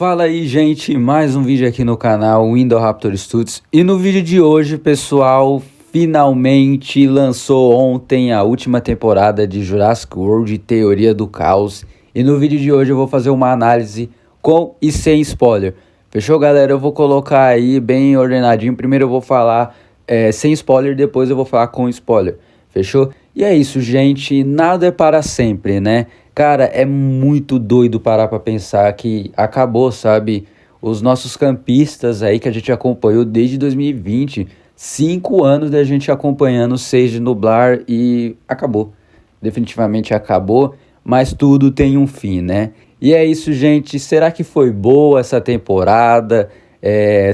Fala aí, gente, mais um vídeo aqui no canal Indoraptor Studios. E no vídeo de hoje, pessoal, finalmente lançou ontem a última temporada de Jurassic World Teoria do Caos. E no vídeo de hoje eu vou fazer uma análise com e sem spoiler. Fechou, galera? Eu vou colocar aí bem ordenadinho. Primeiro eu vou falar sem spoiler, depois eu vou falar com spoiler. Fechou? E é isso, gente. Nada é para sempre, né? Cara, é muito doido parar pra pensar que acabou, sabe? Os nossos campistas aí que a gente acompanhou desde 2020. 5 anos da gente acompanhando o Sage Nublar e acabou. Definitivamente acabou, mas tudo tem um fim, né? E é isso, gente. Será que foi boa essa temporada?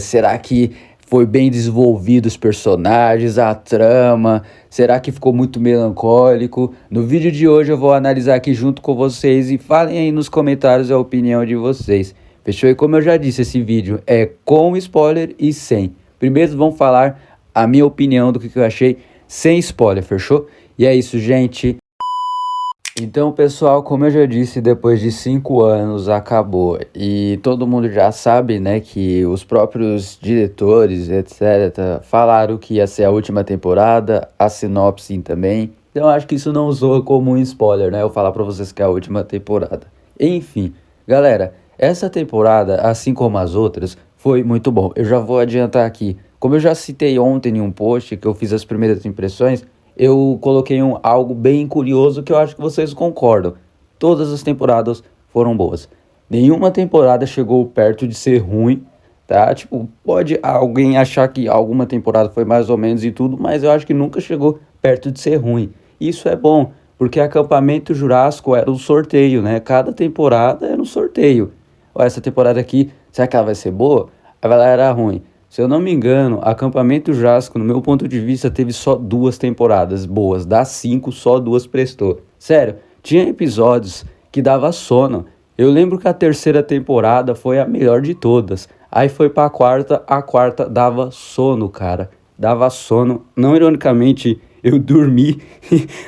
Será que foi bem desenvolvido os personagens, a trama? Será que ficou muito melancólico? No vídeo de hoje eu vou analisar aqui junto com vocês e falem aí nos comentários a opinião de vocês. Fechou? E como eu já disse, esse vídeo é com spoiler e sem. Primeiro vamos falar a minha opinião do que eu achei sem spoiler, fechou? E é isso, gente. Então, pessoal, como eu já disse, depois de 5 anos acabou. E todo mundo já sabe, né, que os próprios diretores, etc., falaram que ia ser a última temporada, a sinopse também. Então, acho que isso não soa como um spoiler, né, eu falar pra vocês que é a última temporada. Enfim, galera, essa temporada, assim como as outras, foi muito bom. Eu já vou adiantar aqui. Como eu já citei ontem em um post que eu fiz as primeiras impressões, eu coloquei algo bem curioso que eu acho que vocês concordam. Todas as temporadas foram boas. Nenhuma temporada chegou perto de ser ruim, tá? Tipo, pode alguém achar que alguma temporada foi mais ou menos e tudo, mas eu acho que nunca chegou perto de ser ruim. Isso é bom, porque Acampamento Jurássico era um sorteio, né? Cada temporada era um sorteio. Ó, essa temporada aqui, será que ela vai ser boa? Ela era ruim. Se eu não me engano, Acampamento Jurássico, no meu ponto de vista, teve só 2 temporadas boas. Das 5, só 2 prestou. Sério, tinha episódios que dava sono. Eu lembro que a terceira temporada foi a melhor de todas. Aí foi pra a quarta dava sono, cara. Dava sono. Não ironicamente, eu dormi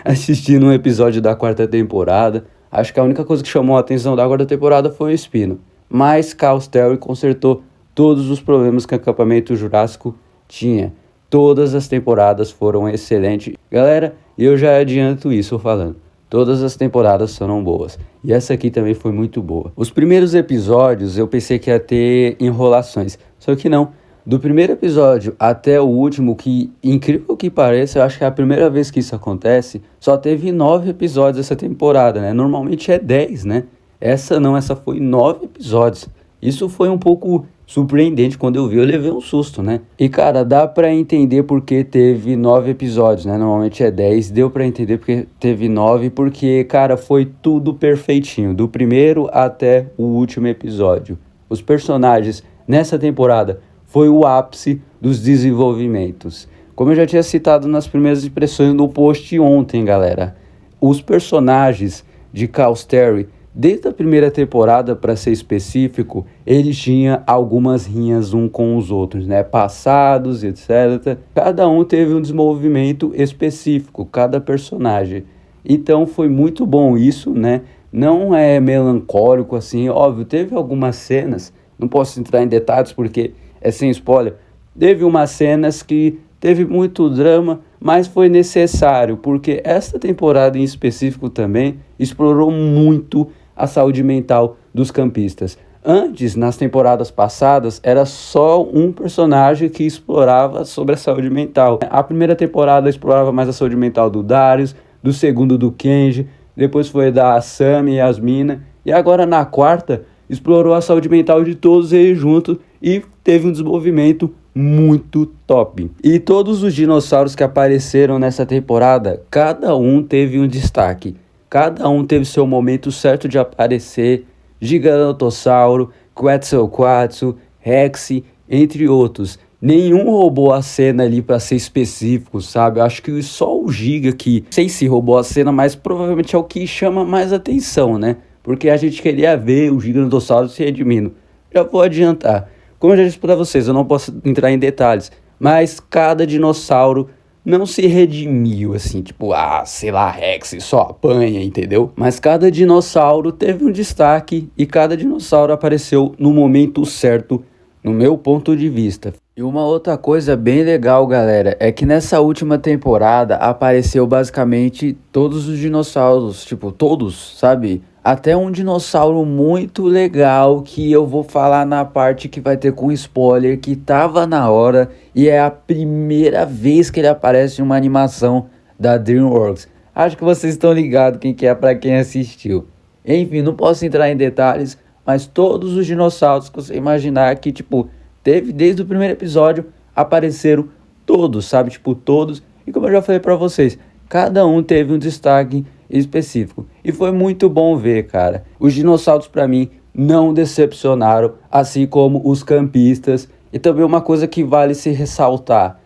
assistindo um episódio da 4ª temporada. Acho que a única coisa que chamou a atenção da 4ª temporada foi o Espino. Mas Carl Sterry consertou todos os problemas que o Acampamento Jurássico tinha. Todas as temporadas foram excelentes. Galera, eu já adianto isso falando. Todas as temporadas foram boas. E essa aqui também foi muito boa. Os primeiros episódios eu pensei que ia ter enrolações. Só que não. Do primeiro episódio até o último, que incrível que pareça, eu acho que é a primeira vez que isso acontece, só teve 9 episódios essa temporada, né? Normalmente é 10, né? Essa não, essa foi 9 episódios. Isso foi um pouco surpreendente. Quando eu vi, eu levei um susto, né? E, cara, dá pra entender porque teve 9 episódios, né? Normalmente é 10, deu pra entender porque teve 9, porque, cara, foi tudo perfeitinho, do primeiro até o último episódio. Os personagens nessa temporada foi o ápice dos desenvolvimentos. Como eu já tinha citado nas primeiras impressões do post ontem, galera, os personagens de Carl Sterry, desde a primeira temporada, para ser específico, eles tinham algumas rinhas um com os outros, né? Passados, etc. Cada um teve um desenvolvimento específico, cada personagem. Então foi muito bom isso, né? Não é melancólico assim, óbvio, teve algumas cenas, não posso entrar em detalhes porque é sem spoiler. Teve umas cenas que teve muito drama, mas foi necessário, porque esta temporada em específico também explorou muito a saúde mental dos campistas. Antes, nas temporadas passadas, era só um personagem que explorava sobre a saúde mental. A primeira temporada explorava mais a saúde mental do Darius, do segundo do Kenji, depois foi da Sam e Yasmina, e agora na 4ª explorou a saúde mental de todos eles juntos e teve um desenvolvimento muito top. E todos os dinossauros que apareceram nessa temporada, cada um teve um destaque. Cada um teve seu momento certo de aparecer. Gigantossauro, Quetzalcoatl, Rex, entre outros. Nenhum roubou a cena ali para ser específico, sabe? Eu acho que só o Giga que, não sei se roubou a cena, mas provavelmente é o que chama mais atenção, né? Porque a gente queria ver o Gigantossauro se redimindo. Já vou adiantar. Como eu já disse para vocês, eu não posso entrar em detalhes, mas cada dinossauro não se redimiu, assim, tipo, sei lá, Rex só apanha, entendeu? Mas cada dinossauro teve um destaque e cada dinossauro apareceu no momento certo, no meu ponto de vista. E uma outra coisa bem legal, galera, é que nessa última temporada apareceu basicamente todos os dinossauros, tipo, todos, sabe? Até um dinossauro muito legal que eu vou falar na parte que vai ter com spoiler, que tava na hora e é a primeira vez que ele aparece em uma animação da DreamWorks. Acho que vocês estão ligados quem que é para quem assistiu. Enfim, não posso entrar em detalhes, mas todos os dinossauros que você imaginar que, tipo, teve desde o primeiro episódio, apareceram todos, sabe? Tipo, todos. E como eu já falei pra vocês, cada um teve um destaque específico. E foi muito bom ver, cara. Os dinossauros, pra mim, não decepcionaram, assim como os campistas. E também uma coisa que vale se ressaltar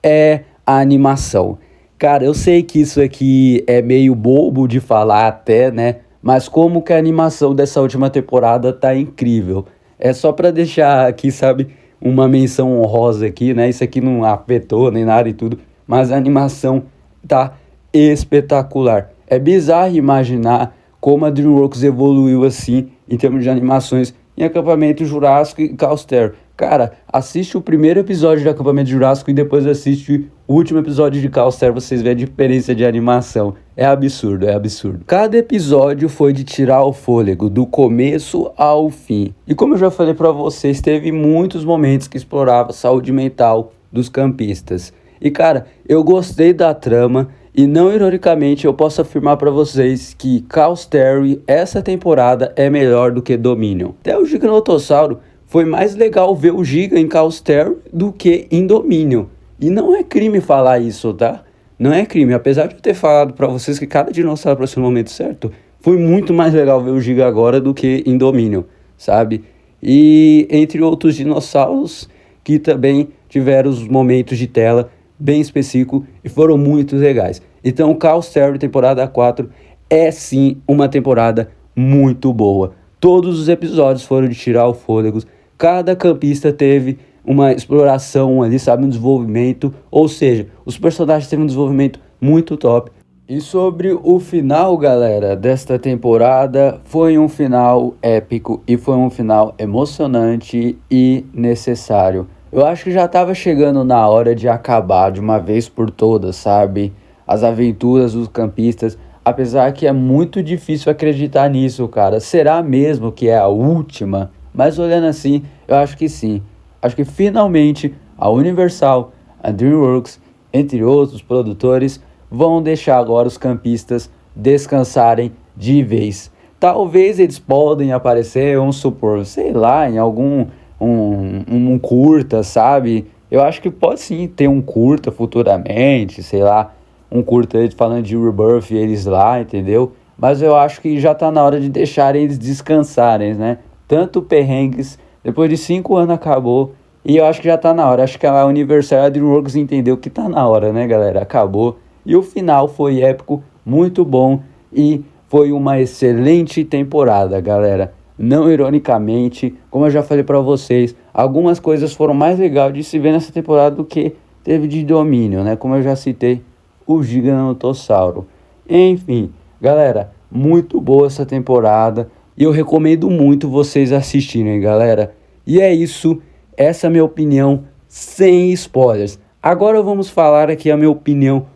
é a animação. Cara, eu sei que isso aqui é meio bobo de falar até, né? Mas como que a animação dessa última temporada tá incrível. É só pra deixar aqui, sabe, uma menção honrosa aqui, né? Isso aqui não afetou nem nada e tudo, mas a animação tá espetacular. É bizarro imaginar como a DreamWorks evoluiu assim em termos de animações em Acampamento Jurássico e Calstar. Cara, assiste o primeiro episódio de Acampamento Jurássico e depois assiste o último episódio de Calstar, vocês veem a diferença de animação. É absurdo, é absurdo. Cada episódio foi de tirar o fôlego, do começo ao fim. E como eu já falei pra vocês, teve muitos momentos que explorava a saúde mental dos campistas. E cara, eu gostei da trama e não ironicamente eu posso afirmar pra vocês que Calstar essa temporada é melhor do que Dominion. Até o Gigantossauro foi mais legal ver o Giga em Calstar do que em Dominion. E não é crime falar isso, tá? Não é crime. Apesar de eu ter falado pra vocês que cada dinossauro apareceu no momento certo, foi muito mais legal ver o Giga agora do que em Dominion, sabe? E entre outros dinossauros que também tiveram os momentos de tela bem específicos e foram muito legais. Então, Calstar temporada 4 é sim uma temporada muito boa. Todos os episódios foram de tirar o fôlego. Cada campista teve uma exploração ali, sabe, um desenvolvimento, ou seja, os personagens teve um desenvolvimento muito top. E sobre o final, galera, desta temporada, foi um final épico e foi um final emocionante e necessário. Eu acho que já estava chegando na hora de acabar de uma vez por todas, sabe, as aventuras dos campistas, apesar que é muito difícil acreditar nisso, cara. Será mesmo que é a última? Mas olhando assim, eu acho que sim. Acho que finalmente a Universal, a DreamWorks, entre outros produtores, vão deixar agora os campistas descansarem de vez. Talvez eles podem aparecer, vamos supor, sei lá, em algum um curta, sabe? Eu acho que pode sim ter um curta futuramente, sei lá, um curta falando de Rebirth e eles lá, entendeu? Mas eu acho que já tá na hora de deixarem eles descansarem, né? Tanto perrengues, depois de 5 anos acabou. E eu acho que já tá na hora. Acho que a Universal e a DreamWorks entendeu que tá na hora, né, galera? Acabou. E o final foi épico, muito bom. E foi uma excelente temporada, galera. Não ironicamente, como eu já falei pra vocês, algumas coisas foram mais legais de se ver nessa temporada do que teve de Domínio, né? Como eu já citei, o Gigantossauro. Enfim, galera, muito boa essa temporada. E eu recomendo muito vocês assistirem, galera. E é isso, essa é a minha opinião sem spoilers. Agora vamos falar aqui a minha opinião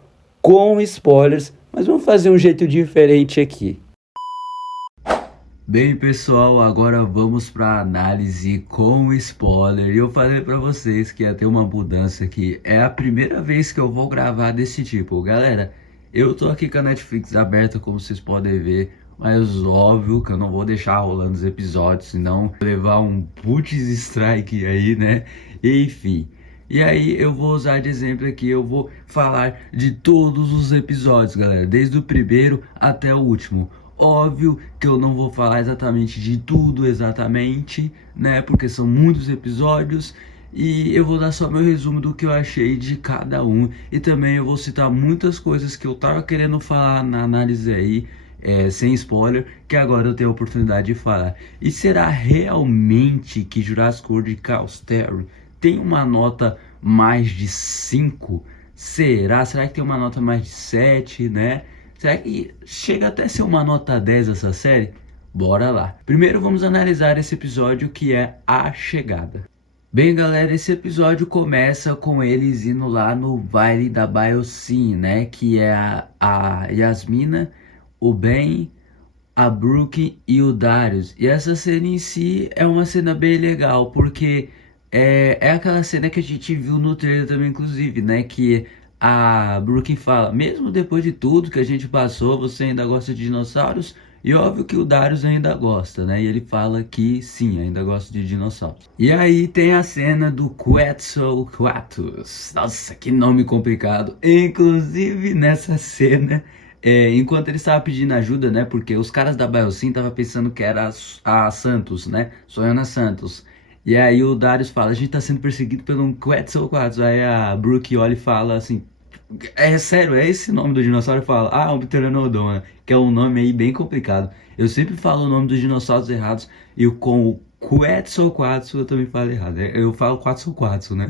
com spoilers, mas vamos fazer um jeito diferente aqui. Bem, pessoal, agora vamos para análise com spoiler. E eu falei para vocês que ia ter uma mudança aqui. É a primeira vez que eu vou gravar desse tipo. Galera, eu tô aqui com a Netflix aberta, como vocês podem ver. Mas óbvio que eu não vou deixar rolando os episódios, senão levar um putz strike aí, né? Enfim. E aí eu vou usar de exemplo aqui, eu vou falar de todos os episódios, galera. Desde o primeiro até o último. Óbvio que eu não vou falar exatamente de tudo exatamente, né? Porque são muitos episódios. E eu vou dar só meu resumo do que eu achei de cada um. E também eu vou citar muitas coisas que eu tava querendo falar na análise aí. Sem spoiler, que agora eu tenho a oportunidade de falar. E será realmente que Jurassic World Calstar tem uma nota mais de 5? Será? Será que tem uma nota mais de 7, né? Será que chega até a ser uma nota 10 essa série? Bora lá. Primeiro vamos analisar esse episódio que é A Chegada. Bem, galera, esse episódio começa com eles indo lá no baile da Biosyn, né? Que é a Yasmina, o Ben, a Brooke e o Darius. E essa cena em si é uma cena bem legal, porque é aquela cena que a gente viu no trailer também, inclusive, né? Que a Brooke fala, mesmo depois de tudo que a gente passou, você ainda gosta de dinossauros? E óbvio que o Darius ainda gosta, né? E ele fala que sim, ainda gosta de dinossauros. E aí tem a cena do Quetzalcoatlus. Nossa, que nome complicado. Inclusive nessa cena, enquanto ele estava pedindo ajuda, né? Porque os caras da Biosyn estavam pensando que era a Santos, né? Soyana Santos. E aí o Darius fala, a gente tá sendo perseguido pelo um Quetzalcoatlus. Aí a Brooke olha e fala assim, é sério, é esse nome do dinossauro? Fala, um Pteranodon, né? Que é um nome aí bem complicado. Eu sempre falo o nome dos dinossauros errados e com o Quetzalcoatlus eu também falo errado. Eu falo Quetzalcoatlus, né?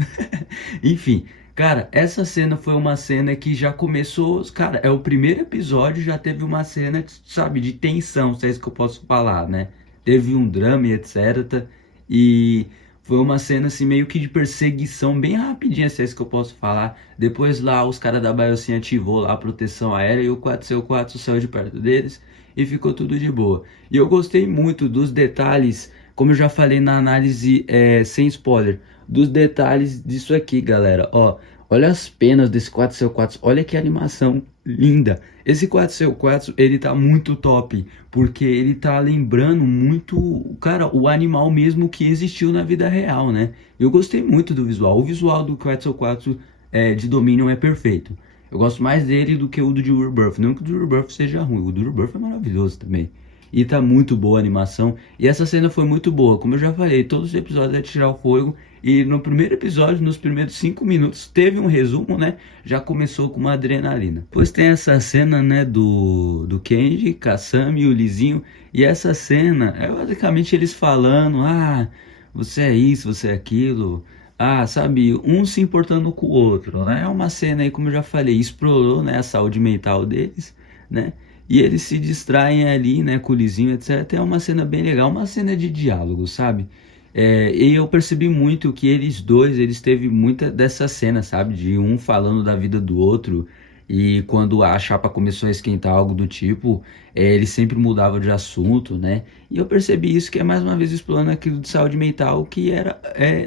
Enfim, cara, essa cena foi uma cena que já começou. Cara, é o primeiro episódio, já teve uma cena, sabe, de tensão, se é isso que eu posso falar, né? Teve um drama e etc. E foi uma cena assim meio que de perseguição, bem rapidinha, se é isso que eu posso falar. Depois lá os caras da Biosyn ativou lá a proteção aérea e o 4C4 saiu de perto deles e ficou tudo de boa. E eu gostei muito dos detalhes, como eu já falei na análise sem spoiler, dos detalhes disso aqui, galera. Ó, olha as penas desse 4C4, olha que animação linda. Esse 4C4 ele tá muito top, porque ele tá lembrando muito, cara, o animal mesmo que existiu na vida real, né? Eu gostei muito do visual. O visual do Quetzalcoatl de Dominion é perfeito. Eu gosto mais dele do que o do Drew Rebirth. Não que o Drew Rebirth seja ruim, o Drew Rebirth é maravilhoso também. E tá muito boa a animação. E essa cena foi muito boa. Como eu já falei, todos os episódios é tirar o fogo. E no primeiro episódio, nos primeiros 5 minutos, teve um resumo, né? Já começou com uma adrenalina. Depois tem essa cena, né? Do Kenji, Kasami e o Lizinho. E essa cena é basicamente eles falando: você é isso, você é aquilo. Sabe, um se importando com o outro, né? É uma cena aí, como eu já falei, explorou, né, a saúde mental deles, né? E eles se distraem ali, né, com o Lizinho, etc. É uma cena bem legal, uma cena de diálogo, sabe? E eu percebi muito que eles dois, eles teve muita dessa cena, sabe? De um falando da vida do outro. E quando a chapa começou a esquentar, algo do tipo, ele sempre mudava de assunto, né? E eu percebi isso, que é mais uma vez explorando aquilo de saúde mental, que era,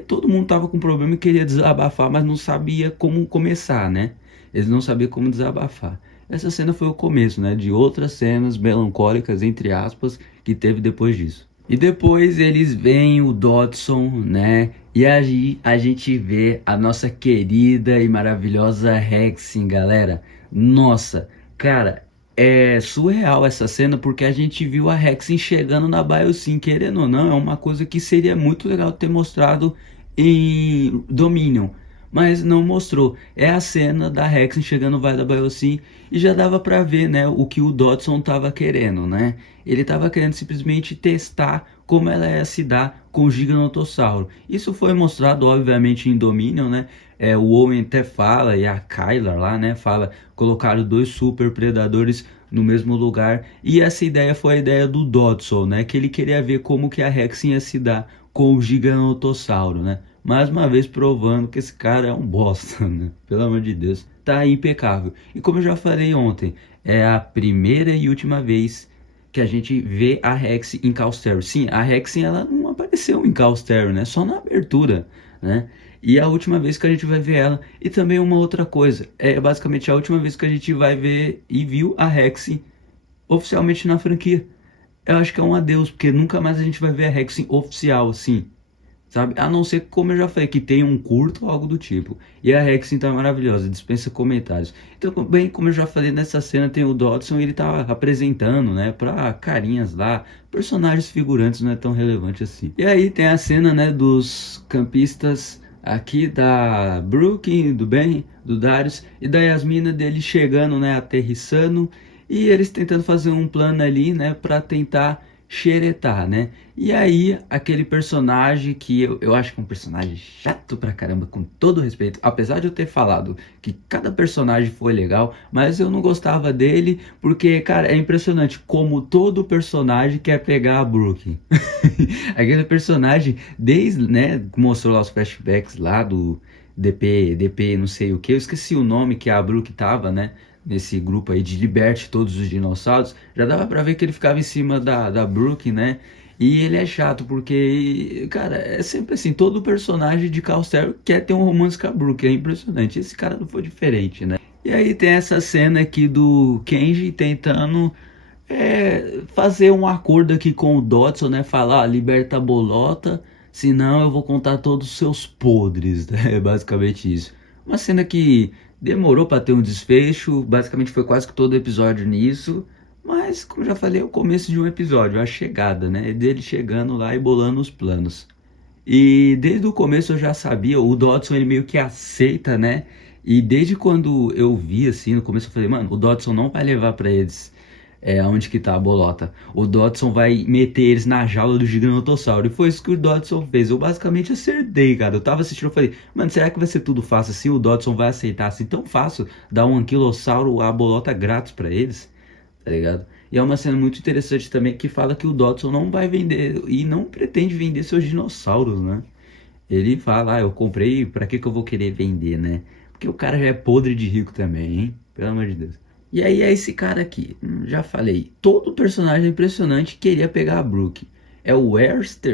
todo mundo tava com problema e queria desabafar, mas não sabia como começar, né? Eles não sabiam como desabafar. Essa cena foi o começo, né? De outras cenas melancólicas, entre aspas, que teve depois disso. E depois eles veem o Dodson, né? E aí a gente vê a nossa querida e maravilhosa Rexin, galera. Nossa, cara, é surreal essa cena, porque a gente viu a Rexin chegando na Biosyn, querendo ou não, é uma coisa que seria muito legal ter mostrado em Dominion. Mas não mostrou. É a cena da Rexin chegando no Vale da Biosyn e já dava pra ver, né, o que o Dodson tava querendo, né? Ele tava querendo simplesmente testar como ela ia se dar com o Giganotossauro. Isso foi mostrado, obviamente, em Dominion, né? O Owen até fala, e a Kyla lá, né, fala, colocaram dois super predadores no mesmo lugar. E essa ideia foi a ideia do Dodson, né? Que ele queria ver como que a Rexin ia se dar com o Giganotossauro, né? Mais uma vez provando que esse cara é um bosta, né? Pelo amor de Deus. Tá impecável. E como eu já falei ontem, é a primeira e última vez que a gente vê a Rex em Calstero. Sim, a Rex ela não apareceu em Calstero, né? Só na abertura, né? E a última vez que a gente vai ver ela. E também uma outra coisa. É basicamente a última vez que a gente vai ver e viu a Rex oficialmente na franquia. Eu acho que é um adeus, porque nunca mais a gente vai ver a Rex oficial, assim. Sabe? A não ser, como eu já falei, que tenha um curto ou algo do tipo. E a Rex então é maravilhosa, dispensa comentários. Então, bem, como eu já falei, nessa cena tem o Dodson e ele tá apresentando, né, pra carinhas lá, personagens figurantes, não é tão relevante assim. E aí tem a cena, né, dos campistas aqui da Brooke, do Ben, do Darius e da Yasmina, dele chegando, né, aterrissando, e eles tentando fazer um plano ali, né, pra tentar xeretar, né? E aí, aquele personagem que eu acho que é um personagem chato pra caramba, com todo respeito, apesar de eu ter falado que cada personagem foi legal, mas eu não gostava dele, porque, cara, é impressionante como todo personagem quer pegar a Brooke. Aquele personagem, desde, né, mostrou lá os flashbacks lá do DP não sei o que, eu esqueci o nome que a Brooke tava, né? Nesse grupo aí de liberte todos os dinossauros, já dava pra ver que ele ficava em cima da Brooke, né? E ele é chato porque, cara, é sempre assim, todo personagem de Carl Terror quer ter um romance com a Brooke, é impressionante. Esse cara não foi diferente, né? E aí tem essa cena aqui do Kenji tentando fazer um acordo aqui com o Dodson, né? Falar, liberta a bolota, senão eu vou contar todos os seus podres, né? É basicamente isso. Uma cena que demorou para ter um desfecho, basicamente foi quase que todo episódio nisso, mas como já falei, é o começo de um episódio, a chegada, né? Dele chegando lá e bolando os planos. E desde o começo eu já sabia, o Dodson ele meio que aceita, né? E desde quando eu vi assim, no começo eu falei, mano, o Dodson não vai levar pra eles onde que tá a bolota. O Dodson vai meter eles na jaula do Gigantossauro. E foi isso que o Dodson fez. Eu basicamente acertei, cara. Eu tava assistindo, eu falei, mano, será que vai ser tudo fácil assim? O Dodson vai aceitar assim tão fácil? Dar um anquilossauro, a bolota grátis pra eles? Tá ligado? E é uma cena muito interessante também que fala que o Dodson não vai vender e não pretende vender seus dinossauros, né? Ele fala, eu comprei, pra que que eu vou querer vender, né? Porque o cara já é podre de rico também, hein? Pelo amor de Deus. E aí é esse cara aqui, já falei, todo personagem impressionante queria pegar a Brooke. É o Erst,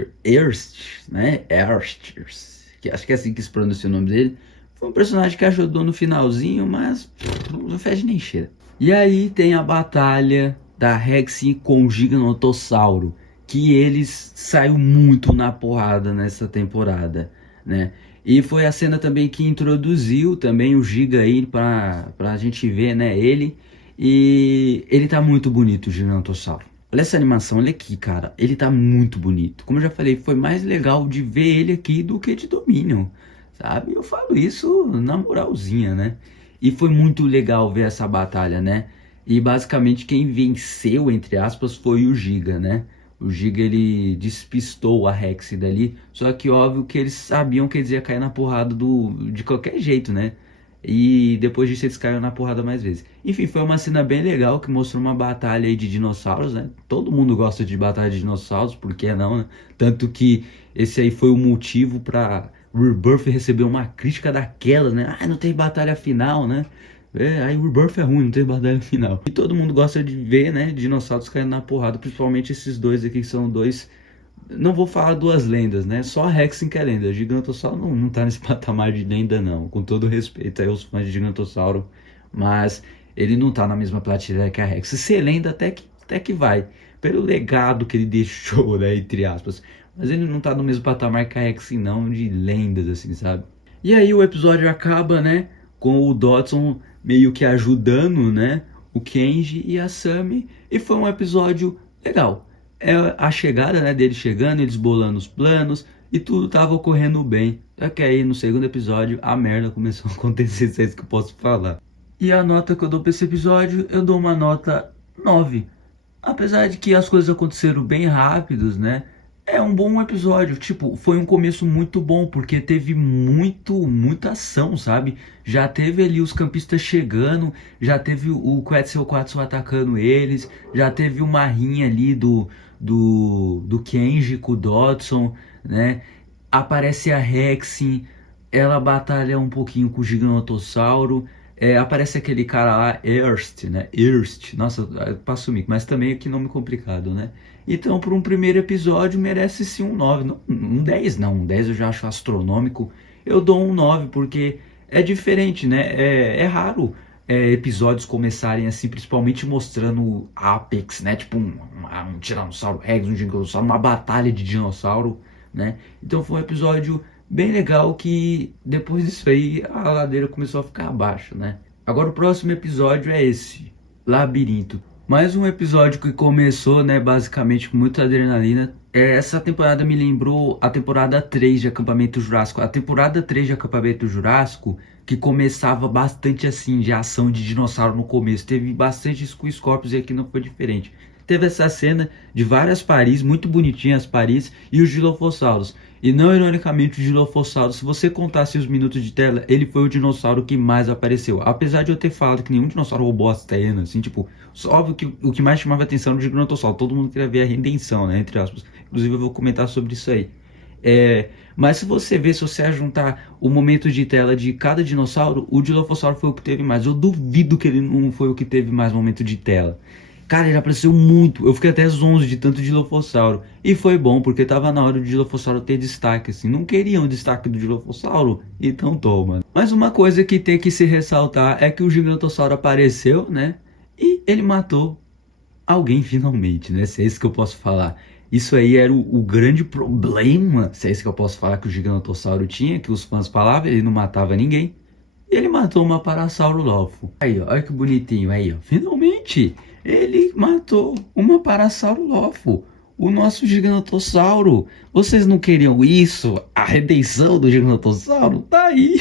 né? Ersters, que acho que é assim que se pronuncia o nome dele. Foi um personagem que ajudou no finalzinho, mas não fede nem cheira. E aí tem a batalha da Rex com o Gigantossauro, que eles saiu muito na porrada nessa temporada, né? E foi a cena também que introduziu também o Giga aí pra gente ver, né, ele. E ele tá muito bonito, o Gigantossauro. Olha essa animação, olha aqui, cara. Ele tá muito bonito. Como eu já falei, foi mais legal de ver ele aqui do que de Dominion, sabe? Eu falo isso na moralzinha, né? E foi muito legal ver essa batalha, né? E basicamente quem venceu, entre aspas, foi o Giga, né? O Giga ele despistou a Rex dali, só que óbvio que eles sabiam que eles iam cair na porrada de qualquer jeito, né? E depois disso eles caíram na porrada mais vezes. Enfim, foi uma cena bem legal que mostrou uma batalha aí de dinossauros, né? Todo mundo gosta de batalha de dinossauros, por que não, né? Tanto que esse aí foi o motivo para Rebirth receber uma crítica daquelas, né? Ah, não tem batalha final, né? Aí o Rebirth é ruim, não tem batalha final. E todo mundo gosta de ver, né, dinossauros caindo na porrada, principalmente esses dois aqui que são dois. Não vou falar duas lendas, né? Só a Rexin que é lenda. O Gigantossauro não tá nesse patamar de lenda, não. Com todo respeito aí aos fãs de Gigantossauro. Mas ele não tá na mesma prateleira que a Rex. Ser lenda até que vai. Pelo legado que ele deixou, né? Entre aspas. Mas ele não tá no mesmo patamar que a Rexin, não. De lendas, assim, sabe? E aí o episódio acaba, né? Com o Dodson meio que ajudando, né? O Kenji e a Sammy. E foi um episódio legal. É a chegada, né, dele chegando, eles bolando os planos e tudo tava ocorrendo bem. Só que aí no segundo episódio a merda começou a acontecer, se é isso que eu posso falar. E a nota que eu dou pra esse episódio, eu dou uma nota 9. Apesar de que as coisas aconteceram bem rápidos, né? É um bom episódio, tipo, foi um começo muito bom, porque teve muita ação, sabe? Já teve ali os campistas chegando, já teve o Quetzalcoatl atacando eles, já teve uma rinha ali do Kenji com o Dodson, né? Aparece a Rexin, ela batalha um pouquinho com o Gigantossauro, aparece aquele cara lá, Erst, né? Erst, nossa, passo o mico, mas também que nome complicado, né? Então, por um primeiro episódio, merece sim um 9. Não, um 10 não, um 10 eu já acho astronômico. Eu dou um 9 porque é diferente, né? É raro episódios começarem assim, principalmente mostrando Apex, né? Tipo um Tiranossauro Rex, um Gigantossauro, uma batalha de dinossauro, né? Então foi um episódio bem legal que depois disso aí a ladeira começou a ficar abaixo, né? Agora o próximo episódio é esse, Labirinto. Mais um episódio que começou, né, basicamente com muita adrenalina. Essa temporada me lembrou a temporada 3 de Acampamento Jurássico. A temporada 3 de Acampamento Jurássico, que começava bastante assim, de ação de dinossauro no começo. Teve bastante Scorpions e aqui não foi diferente. teve essa cena de várias Paris, muito bonitinhas Paris, e os Dilophosaurus. E não ironicamente o Dilophosaurus, se você contasse os minutos de tela, ele foi o dinossauro que mais apareceu. Apesar de eu ter falado que nenhum dinossauro roubou as telas, assim, tipo, óbvio que o que mais chamava atenção era o Gigantossauro. Todo mundo queria ver a redenção, né, entre aspas. Inclusive eu vou comentar sobre isso aí. Mas se você ver, se você juntar o momento de tela de cada dinossauro, o Dilophosaurus foi o que teve mais. Eu duvido que ele não foi o que teve mais momento de tela. Cara, ele apareceu muito. Eu fiquei até zonzo de tanto Dilophosauro. E foi bom, porque tava na hora do Dilophosauro ter destaque, assim. Não queriam o destaque do Dilophosauro, então toma. Mas uma coisa que tem que se ressaltar é que o Gigantossauro apareceu, né? E ele matou alguém finalmente, né? Se é isso que eu posso falar. Isso aí era o grande problema, se é isso que eu posso falar, que o Gigantossauro tinha, que os fãs falavam, ele não matava ninguém. E ele matou uma Parasaurolopho. Aí, ó, olha que bonitinho aí, ó. Finalmente, ele matou uma Parasaurolopho. O nosso Gigantossauro. Vocês não queriam isso? A redenção do Gigantossauro? Tá aí.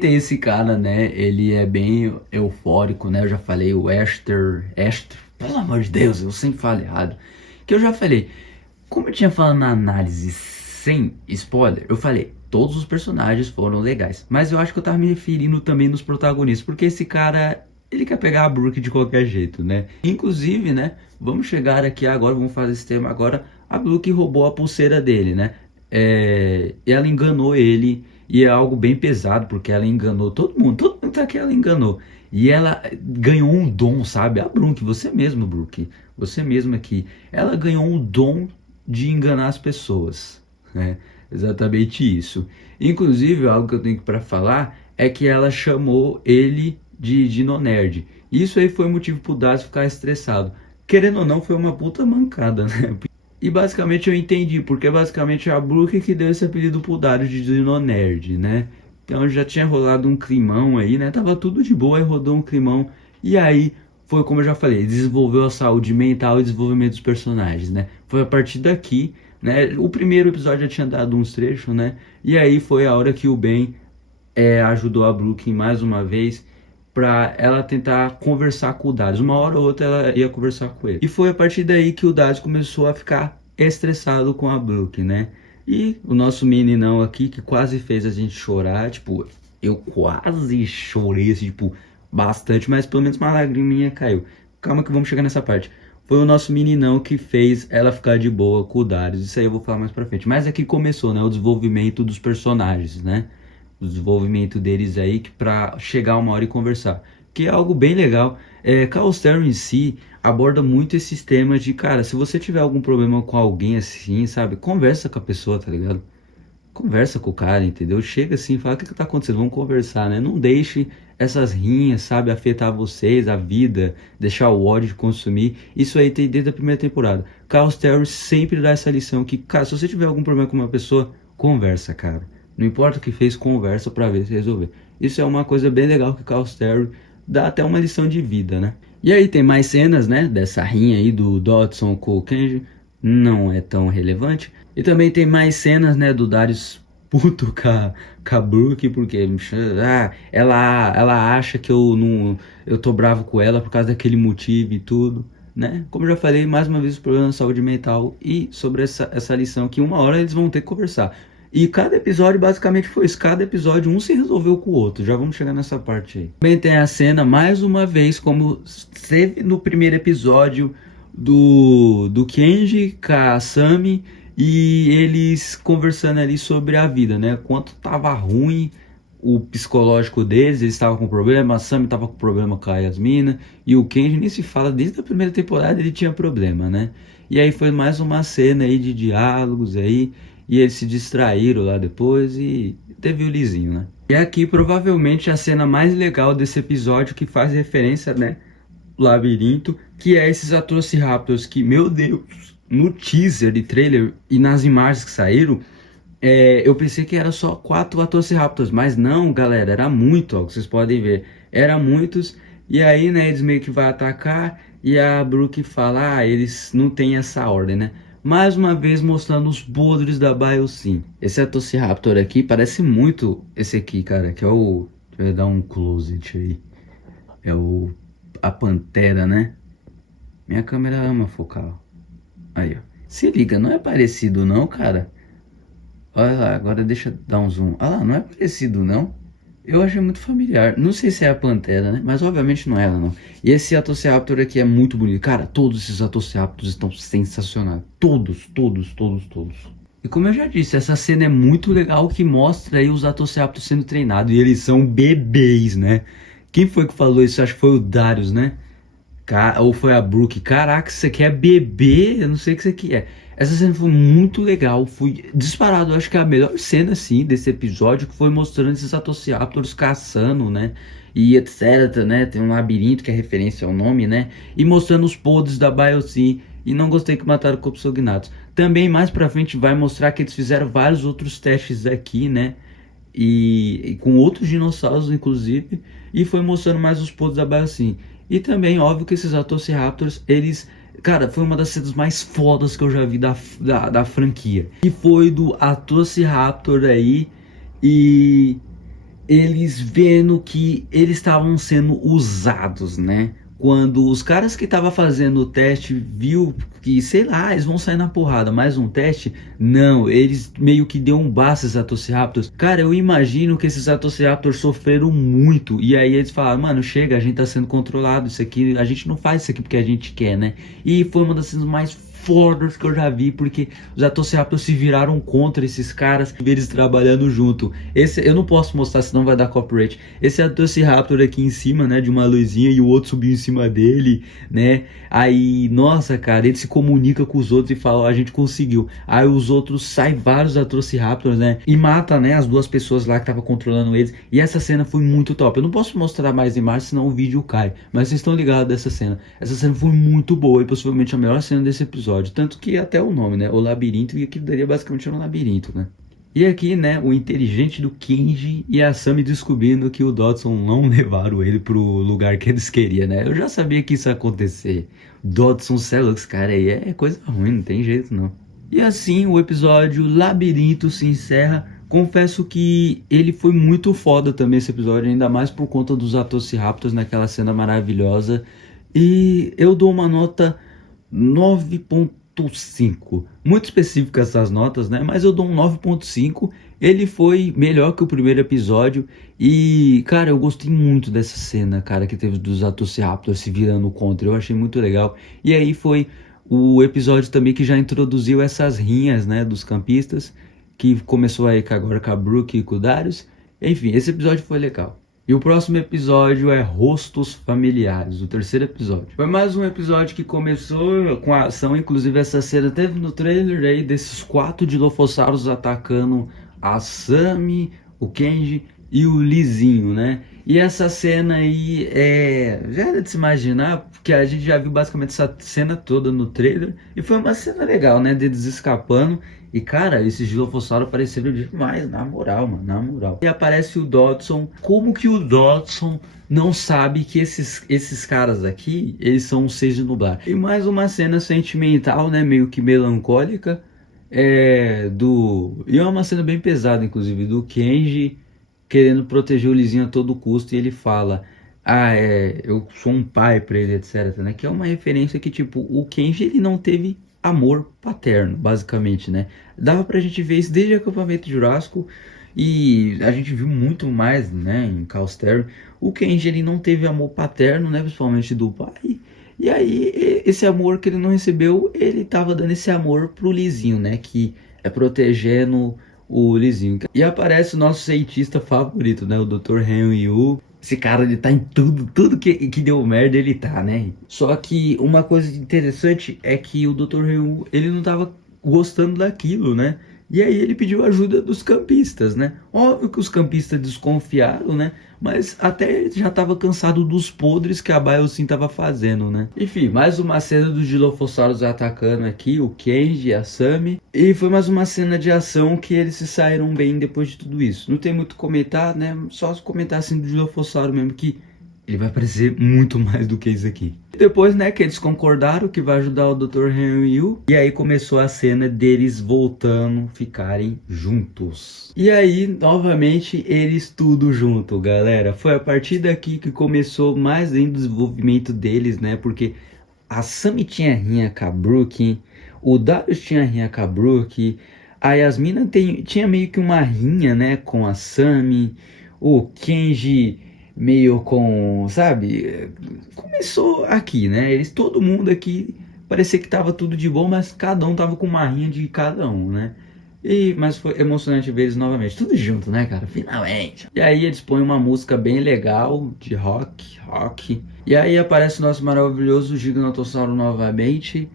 Tem esse cara, né? Ele é bem eufórico, né? Eu já falei, o Esther. Pelo amor de Deus, eu sempre falo errado. Que eu já falei. Como eu tinha falado na análise sem spoiler, eu falei, todos os personagens foram legais. Mas eu acho que eu tava me referindo também nos protagonistas. Porque esse cara, ele quer pegar a Brooke de qualquer jeito, né? Inclusive, né? Vamos chegar aqui agora, vamos fazer esse tema agora. A Brooke roubou a pulseira dele, né? Ela enganou ele. E é algo bem pesado, porque ela enganou todo mundo tá que ela enganou. E ela ganhou um dom, sabe? A Brooke, você mesmo, Brooke, você mesmo aqui. Ela ganhou um dom de enganar as pessoas, né? Exatamente isso. Inclusive, algo que eu tenho para falar é que ela chamou ele de Dino Nerd. Isso aí foi motivo pro Dazio ficar estressado. Querendo ou não, foi uma puta mancada, né? E basicamente eu entendi, porque basicamente é a Brooke que deu esse apelido pro Dario de Dino Nerd, né? Então já tinha rolado um climão aí, né? Tava tudo de boa e rodou um climão. E aí foi como eu já falei, desenvolveu a saúde mental e desenvolvimento dos personagens, né? Foi a partir daqui, né? O primeiro episódio já tinha dado uns trechos, né? E aí foi a hora que o Ben ajudou a Brooke mais uma vez pra ela tentar conversar com o Darius. Uma hora ou outra ela ia conversar com ele. E foi a partir daí que o Darius começou a ficar estressado com a Brooke, né? E o nosso meninão aqui, que quase fez a gente chorar, tipo, eu quase chorei, assim, tipo, bastante, mas pelo menos uma lagriminha caiu. Calma que vamos chegar nessa parte. Foi o nosso meninão que fez ela ficar de boa com o Darius. Isso aí eu vou falar mais pra frente. Mas aqui começou, né, o desenvolvimento dos personagens, né? O desenvolvimento deles aí que para chegar uma hora e conversar, que é algo bem legal. Calstero em si aborda muito esses temas de, cara, se você tiver algum problema com alguém assim, sabe, conversa com a pessoa, tá ligado? Conversa com o cara, entendeu? Chega assim, fala o que tá acontecendo, vamos conversar, né? Não deixe essas rinhas, sabe, afetar vocês, a vida, deixar o ódio de consumir. Isso aí tem desde a primeira temporada. Calstero sempre dá essa lição que, cara, se você tiver algum problema com uma pessoa, conversa, cara. Não importa o que fez, conversa pra ver se resolver. Isso é uma coisa bem legal que Calstero dá até uma lição de vida, né? E aí tem mais cenas, né, dessa rinha aí do Dodson com o Kenji. Não é tão relevante. E também tem mais cenas, né, do Darius puto com a Brooke, porque ela acha que eu tô bravo com ela por causa daquele motivo e tudo, né? Como eu já falei, mais uma vez o problema da saúde mental e sobre essa lição que uma hora eles vão ter que conversar. E cada episódio basicamente foi isso. Cada episódio um se resolveu com o outro. Já vamos chegar nessa parte aí. Também tem a cena, mais uma vez, como teve no primeiro episódio do Kenji com a Sami. E eles conversando ali sobre a vida, né? Quanto tava ruim o psicológico deles. Eles estavam com problema. A Sami tava com problema com a Yasmina. E o Kenji nem se fala. Desde a primeira temporada ele tinha problema, né? E aí foi mais uma cena aí de diálogos aí. E eles se distraíram lá depois e teve o lisinho, né? E aqui provavelmente a cena mais legal desse episódio que faz referência, né? Labirinto, que é esses Atrociraptors que, meu Deus, no teaser de trailer e nas imagens que saíram, eu pensei que era só 4 Atrociraptors, mas não, galera, era muito, ó, vocês podem ver, era muitos, e aí, né, eles meio que vão atacar, e a Brooke fala, eles não têm essa ordem, né? Mais uma vez mostrando os podres da Biosyn. Esse Atociraptor aqui parece muito esse aqui, cara, que é o... Deixa eu dar um close aí. É a Pantera, né? Minha câmera ama focar. Aí, ó. Se liga, não é parecido não, cara. Olha lá, agora deixa eu dar um zoom. Olha lá, não é parecido não. Eu achei muito familiar. Não sei se é a Pantera, né? Mas obviamente não é ela, não. E esse Atociaptor aqui é muito bonito. Cara, todos esses Atociaptors estão sensacionais. Todos, todos, todos, todos. E como eu já disse, essa cena é muito legal que mostra aí os Atociaptors sendo treinados. E eles são bebês, né? Quem foi que falou isso? Acho que foi o Darius, né? Ou foi a Brooke. Caraca, isso aqui é bebê? Eu não sei o que isso aqui é. Essa cena foi muito legal. Foi disparado. Eu acho que é a melhor cena, assim, desse episódio. Que foi mostrando esses Atociaptors caçando, né? E etc, né? Tem um labirinto que é referência ao nome, né? E mostrando os podres da Biosyn. E não gostei que mataram o Compsognathus. Também mais pra frente vai mostrar que eles fizeram vários outros testes aqui, né? E com outros dinossauros, inclusive. E foi mostrando mais os podres da Biosyn. E também, óbvio que esses Atociraptors, eles... Cara, foi uma das cenas mais fodas que eu já vi da franquia. E foi do Atociraptor aí. E eles vendo que eles estavam sendo usados, né? Quando os caras que estavam fazendo o teste viu que, sei lá, eles vão sair na porrada, mais um teste, não, eles meio que deu um basta esses Atociraptors. Cara, eu imagino que esses Atociraptors sofreram muito, e aí eles falaram, mano, chega, a gente tá sendo controlado, isso aqui, a gente não faz isso aqui porque a gente quer, né? E foi uma das cenas mais fodas que eu já vi, porque os Atociraptors se viraram contra esses caras e eles trabalhando junto. Esse eu não posso mostrar, senão vai dar copyright. Esse Atociraptor aqui em cima, né, de uma luzinha, e o outro subiu em cima dele, né? Aí, nossa, cara, ele se comunica com os outros e fala, ó, a gente conseguiu. Aí os outros saem vários Atociraptors, né? E mata, né, as duas pessoas lá que estavam controlando eles. E essa cena foi muito top. Eu não posso mostrar mais imagens, senão o vídeo cai. Mas vocês estão ligados dessa cena. Essa cena foi muito boa e possivelmente a melhor cena desse episódio. Tanto que até o nome, né? O labirinto, e aqui daria basicamente um labirinto, né? E aqui, né, o inteligente do Kenji e a Sammy descobrindo que o Dodson não levaram ele pro lugar que eles queriam, né? Eu já sabia que isso ia acontecer. Dodson, Celux, cara, aí é coisa ruim, não tem jeito não. E assim o episódio Labirinto se encerra. Confesso que ele foi muito foda também esse episódio, ainda mais por conta dos Atociraptors naquela cena maravilhosa. E eu dou uma nota 9.5. Muito específicas essas notas, né? Mas eu dou um 9.5. Ele foi melhor que o primeiro episódio. E, cara, eu gostei muito dessa cena, cara, que teve dos Atociraptors se virando contra. Eu achei muito legal. E aí foi o episódio também que já introduziu essas rinhas, né, dos campistas. Que começou aí agora com a Brooke e com o Darius. Enfim, esse episódio foi legal. E o próximo episódio é Rostos Familiares, o terceiro episódio. Foi mais um episódio que começou com a ação, inclusive essa cena teve no trailer aí desses 4 Dilofossauros atacando a Sammy, o Kenji e o Lizinho, né? E essa cena aí já era de se imaginar, porque a gente já viu basicamente essa cena toda no trailer. E foi uma cena legal, né? Deles escapando. E cara, esses Dilofossauros apareceram demais, na moral, mano, na moral. E aparece o Dodson. Como que o Dodson não sabe que esses caras aqui, eles são um seres de nublar? E mais uma cena sentimental, né? Meio que melancólica. E é uma cena bem pesada, inclusive, do Kenji querendo proteger o Lizinho a todo custo. E ele fala, eu sou um pai pra ele, etc, né? Que é uma referência que, tipo, o Kenji, ele não teve amor paterno, basicamente, né? Dava pra gente ver isso desde o acampamento Jurássico. E a gente viu muito mais, né, em Calstério. O Kenji, ele não teve amor paterno, né, principalmente do pai. E aí, esse amor que ele não recebeu, ele tava dando esse amor pro Lizinho, né, que é protegendo o Lizinho. E aparece o nosso cientista favorito, né, o Dr. Henry Yu. Esse cara, ele tá em tudo que deu merda, ele tá, né? Só que uma coisa interessante é que o Dr. Ryu, ele não tava gostando daquilo, né? E aí ele pediu ajuda dos campistas, né? Óbvio que os campistas desconfiaram, né? Mas até ele já tava cansado dos podres que a Biosyn tava fazendo, né? Enfim, mais uma cena dos Dilofossauros atacando aqui, o Kenji e a Sammy. E foi mais uma cena de ação que eles se saíram bem depois de tudo isso. Não tem muito comentar, né? Só comentar assim do Dilofossauro mesmo, que ele vai aparecer muito mais do que isso aqui. Depois, né, que eles concordaram que vai ajudar o Dr. Henry Yu. E aí começou a cena deles voltando, ficarem juntos. E aí, novamente, eles tudo junto, galera. Foi a partir daqui que começou mais ainda o desenvolvimento deles, né? Porque a Sammy tinha rinha com a Brooke, o Darius tinha rinha com a Brooke, a Yasmina tinha meio que uma rinha, né, com a Sammy, o Kenji meio com, sabe, começou aqui, né, todo mundo aqui parecia que tava tudo de bom, mas cada um tava com uma rinha de cada um, né. Mas foi emocionante ver eles novamente, tudo junto, né, cara? Finalmente. E aí eles põem uma música bem legal de rock. E aí aparece o nosso maravilhoso Giganotossauro novamente.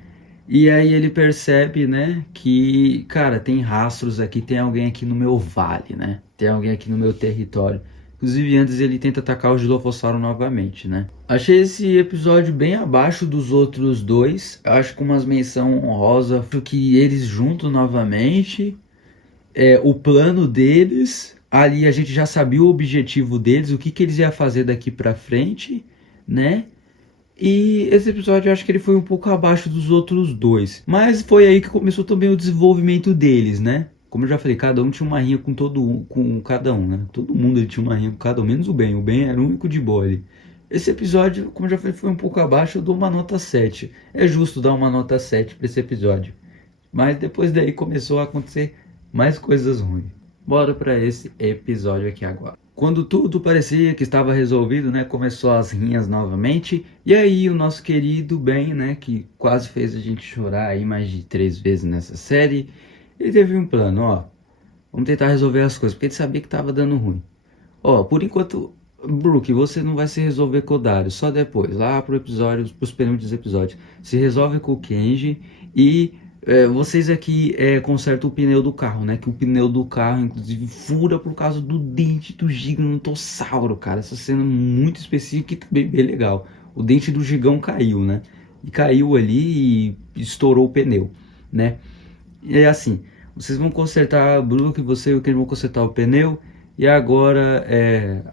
E aí ele percebe, né, que, cara, tem rastros aqui, tem alguém aqui no meu vale, né? Tem alguém aqui no meu território. Inclusive antes ele tenta atacar o Gilofossauro novamente, né? Achei esse episódio bem abaixo dos outros dois. Acho com umas menção honrosa que eles juntos novamente. O plano deles, ali a gente já sabia o objetivo deles, o que eles iam fazer daqui pra frente, né? E esse episódio eu acho que ele foi um pouco abaixo dos outros dois. Mas foi aí que começou também o desenvolvimento deles, né? Como eu já falei, cada um tinha uma rinha com cada um, né? Todo mundo ele tinha uma rinha com cada um, menos o Ben. O Ben era o único de boa ali. Esse episódio, como eu já falei, foi um pouco abaixo, eu dou uma nota 7. É justo dar uma nota 7 pra esse episódio. Mas depois daí começou a acontecer mais coisas ruins. Bora para esse episódio aqui agora. Quando tudo parecia que estava resolvido, né, começou as rinhas novamente. E aí o nosso querido Ben, né, que quase fez a gente chorar aí mais de 3 vezes nessa série, ele teve um plano, ó. Vamos tentar resolver as coisas, porque ele sabia que estava dando ruim. Ó, por enquanto, Brook, você não vai se resolver com o Darius, só depois, lá pros penúltimos episódios. Se resolve com o Kenji e vocês aqui consertam o pneu do carro, né? Que o pneu do carro, inclusive, fura por causa do dente do Gigantossauro, cara. Essa cena é muito específica e também bem legal. O dente do gigão caiu, né? E caiu ali e estourou o pneu, né? E é assim, vocês vão consertar, Brook, você e o Ken vão consertar o pneu. E agora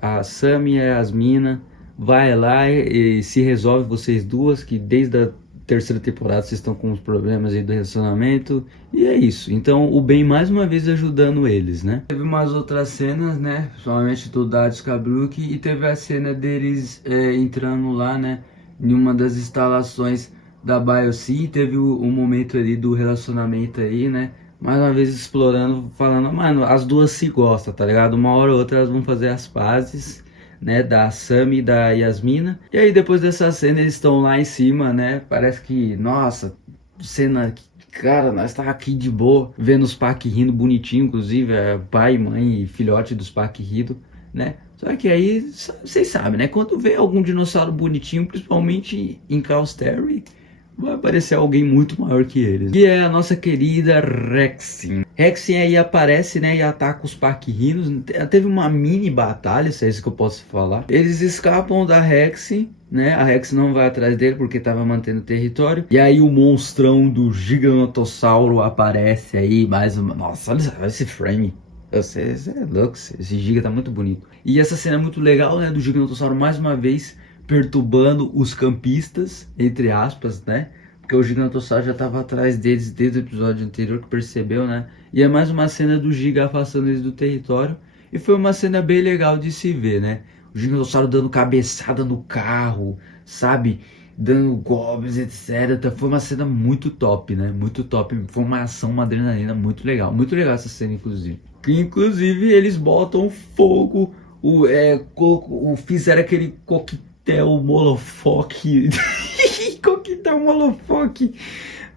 a Sammy e a Yasmina vai lá e se resolve vocês duas, que desde a terceira temporada vocês estão com os problemas aí do relacionamento. E é isso. Então o Ben mais uma vez ajudando eles, né? Teve umas outras cenas, né? Principalmente do Darius com a Brooke. E teve a cena deles entrando lá, né? Em uma das instalações da BioC. Teve o momento ali do relacionamento aí, né? Mais uma vez explorando, falando, mano, as duas se gostam, tá ligado? Uma hora ou outra elas vão fazer as pazes, né, da Sammy e da Yasmina. E aí depois dessa cena eles estão lá em cima, né, parece que, nossa, cena, cara, nós tá aqui de boa, vendo os Pac rindo bonitinho, inclusive, pai, mãe e filhote dos Pac rindo, né. Só que aí, vocês sabem, né, quando vê algum dinossauro bonitinho, principalmente em Chaos Theory, vai aparecer alguém muito maior que eles. Que é a nossa querida Rexin. Rexin aí aparece, né, e ataca os Pac-Rhinos. Teve uma mini batalha, se é isso que eu posso falar. Eles escapam da Rexin, né, a Rexin não vai atrás dele porque estava mantendo o território. E aí o monstrão do Gigantossauro aparece aí, mais uma... Nossa, olha esse frame. Você é louco, esse giga tá muito bonito. E essa cena é muito legal, né, do Gigantossauro mais uma vez perturbando os campistas, entre aspas, né? Porque o Gigantossauro já estava atrás deles desde o episódio anterior, que percebeu, né? E é mais uma cena do Giga afastando eles do território. E foi uma cena bem legal de se ver, né? O Gigantossauro dando cabeçada no carro, sabe? Dando golpes, etc. Foi uma cena muito top, né? Muito top. Foi uma ação, uma adrenalina muito legal. Muito legal essa cena, inclusive. Inclusive, eles botam fogo, fizeram aquele coquetel Molofoque. Coquetel Molofoque.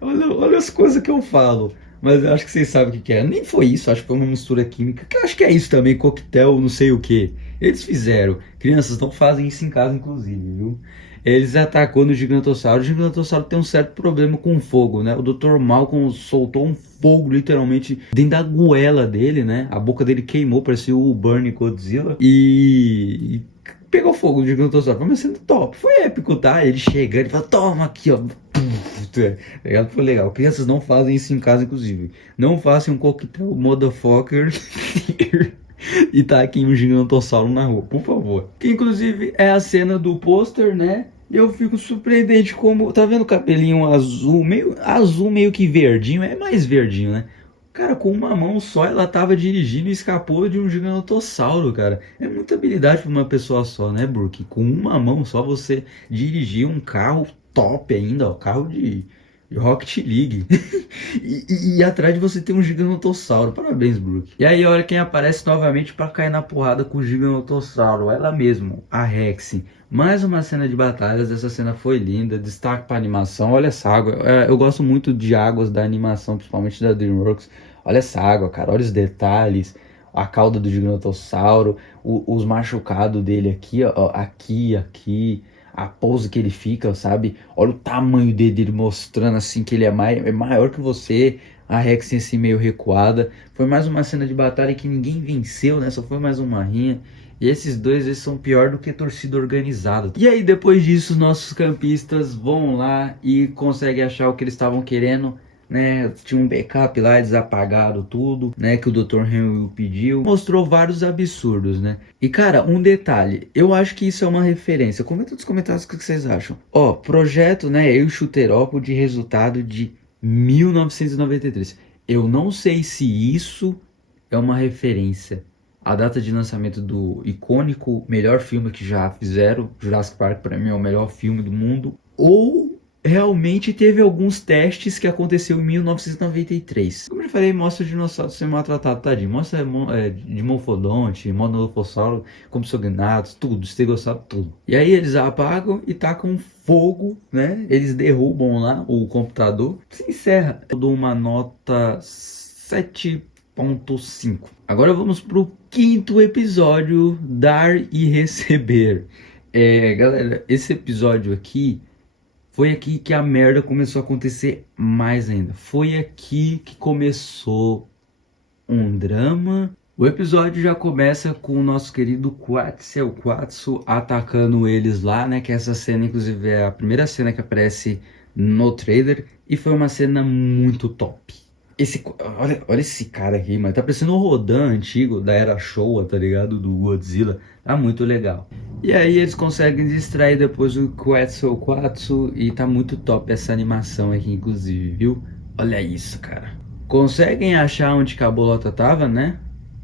Olha as coisas que eu falo. Mas eu acho que vocês sabem o que é. Nem foi isso, acho que foi uma mistura química. Que eu acho que é isso também, coquetel, não sei o que. Eles fizeram. Crianças não fazem isso em casa, inclusive, viu? Eles atacou no Gigantossauro. O Gigantossauro tem um certo problema com fogo, né? O Dr. Malcolm soltou um fogo, literalmente, dentro da goela dele, né? A boca dele queimou, parecia o Burn Godzilla. E pegou fogo do Gigantossauro. Foi sendo top. Foi épico, tá? Ele chegando e falou, toma aqui, ó. Foi legal. Crianças não fazem isso em casa, inclusive. Não façam um coquetel motherfucker e taquem um Gigantossauro na rua, por favor. Que inclusive é a cena do pôster, né? E eu fico surpreendente como... Tá vendo o cabelinho azul meio que verdinho? É mais verdinho, né? Cara, com uma mão só ela tava dirigindo e escapou de um Gigantossauro, cara. É muita habilidade pra uma pessoa só, né, Brook? Com uma mão só você dirigir um carro top ainda, ó, carro de Rocket League. E atrás de você tem um Giganotossauro. Parabéns, Brook. E aí, olha quem aparece novamente pra cair na porrada com o Giganotossauro. Ela mesmo, a Rex. Mais uma cena de batalhas. Essa cena foi linda. Destaque pra animação. Olha essa água. Eu gosto muito de águas da animação, principalmente da DreamWorks. Olha essa água, cara. Olha os detalhes. A cauda do Giganotossauro. Os machucados dele aqui, ó. Aqui. A pose que ele fica, sabe? Olha o tamanho dele mostrando assim que ele é maior que você. A Rex assim meio recuada. Foi mais uma cena de batalha que ninguém venceu, né? Só foi mais uma rinha. E esses dois eles são pior do que torcida organizada. E aí depois disso, nossos campistas vão lá e conseguem achar o que eles estavam querendo, né? Tinha um backup lá, eles apagaram tudo, né? Que o Dr. Henry pediu. Mostrou vários absurdos, né? E cara, um detalhe, eu acho que isso é uma referência. Comenta nos comentários o que vocês acham. Ó, projeto, né? Eu Chuterópolis de resultado de 1993. Eu não sei se isso é uma referência à data de lançamento do icônico melhor filme que já fizeram. Jurassic Park para mim é o melhor filme do mundo. Ou realmente teve alguns testes que aconteceu em 1993. Como eu falei, mostra o dinossauro ser maltratado, tadinho. Mostra Dimorfodonte, Monolofossauro, Compsognathus, tudo, Estegossauro, tudo. E aí eles apagam e tacam fogo, né? Eles derrubam lá o computador. Se encerra. Eu dou uma nota 7.5. Agora vamos pro quinto episódio, Dar e Receber. Galera, esse episódio aqui foi aqui que a merda começou a acontecer mais ainda. Foi aqui que começou um drama. O episódio já começa com o nosso querido Quetzalcoatl atacando eles lá, né? Que essa cena, inclusive, é a primeira cena que aparece no trailer. E foi uma cena muito top. Olha esse cara aqui, mano. Tá parecendo um Rodan antigo da era Showa, tá ligado? Do Godzilla. Tá muito legal. E aí eles conseguem distrair depois o Quetzalcoatl e tá muito top essa animação aqui, inclusive, viu? Olha isso, cara. Conseguem achar onde que a bolota tava, né?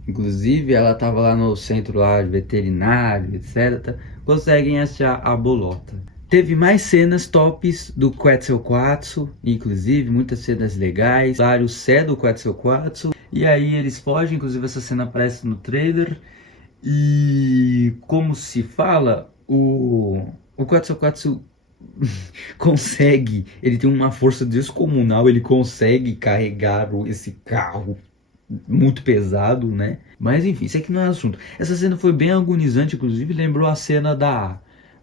Inclusive ela tava lá no centro lá de veterinário, etc. Conseguem achar a bolota. Teve mais cenas tops do Quetzalcoatl, inclusive muitas cenas legais. Claro, o Sé do Quetzalcoatl. E aí eles fogem, inclusive essa cena aparece no trailer. E como se fala, o Quetzalcoatl consegue, ele tem uma força descomunal, ele consegue carregar esse carro muito pesado, né? Mas enfim, isso aqui não é assunto. Essa cena foi bem agonizante, inclusive lembrou a cena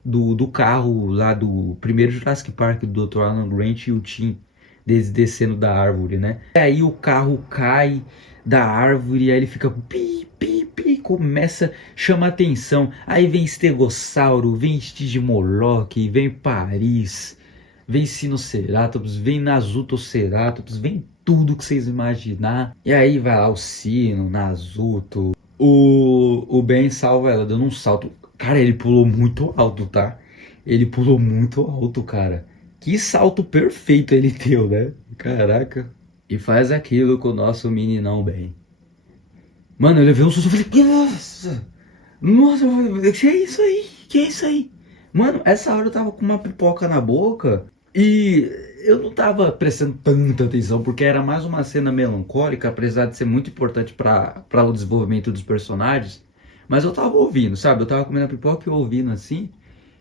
do carro lá do primeiro Jurassic Park do Dr. Alan Grant e o Tim descendo da árvore, né? E aí o carro cai da árvore e aí ele fica pi, pi, pi, começa, chama atenção. Aí vem Estegossauro, vem Stygimoloch, vem Paris, vem Sinoceratops, vem Nasuttoceratops, vem tudo que vocês imaginar. E aí vai lá o Sino, Nasuto. O Ben salva ela dando um salto. Cara, ele pulou muito alto, tá? Ele pulou muito alto, cara. Que salto perfeito ele deu, né? Caraca. E faz aquilo com o nosso meninão Ben. Mano, eu levei um susto e falei, nossa! Nossa, que é isso aí? Que é isso aí? Mano, essa hora eu tava com uma pipoca na boca e eu não tava prestando tanta atenção, porque era mais uma cena melancólica, apesar de ser muito importante para o desenvolvimento dos personagens. Mas eu tava ouvindo, sabe? Eu tava comendo a pipoca e ouvindo assim.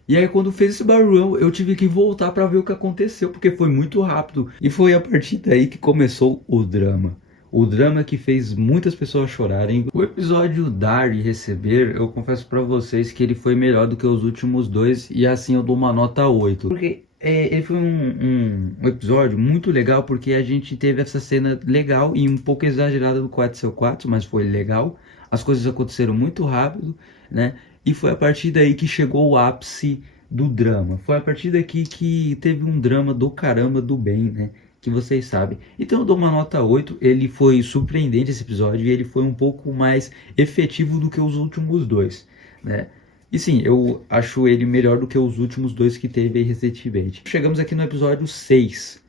E aí quando fez esse barulhão, eu tive que voltar para ver o que aconteceu, porque foi muito rápido. E foi a partir daí que começou o drama. O drama que fez muitas pessoas chorarem. O episódio Dar e Receber, eu confesso para vocês que ele foi melhor do que os últimos dois. E assim eu dou uma nota 8. Porque ele foi um episódio muito legal, porque a gente teve essa cena legal e um pouco exagerada do Quetzalcoatl, mas foi legal. As coisas aconteceram muito rápido, né? E foi a partir daí que chegou o ápice do drama. Foi a partir daqui que teve um drama do caramba do bem, né? Que vocês sabem. Então eu dou uma nota 8. Ele foi surpreendente esse episódio e ele foi um pouco mais efetivo do que os últimos dois, né? E sim, eu acho ele melhor do que os últimos dois que teve aí recentemente. Chegamos aqui no episódio 6,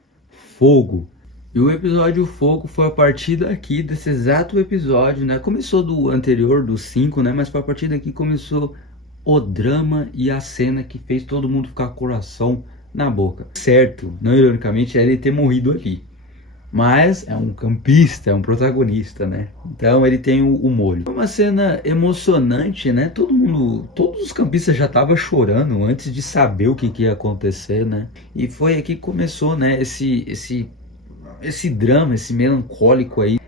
Fogo. E o episódio Fogo foi a partir daqui, desse exato episódio, né? Começou do anterior, do 5, né? Mas foi a partir daqui que começou o drama e a cena que fez todo mundo ficar com o coração na boca. Certo, não ironicamente, é ele ter morrido ali. Mas é um campista, é um protagonista, né? Então ele tem o molho. Foi uma cena emocionante, né? Todos os campistas já estavam chorando antes de saber o que ia acontecer, né? E foi aqui que começou, né? Esse drama, esse melancólico aí.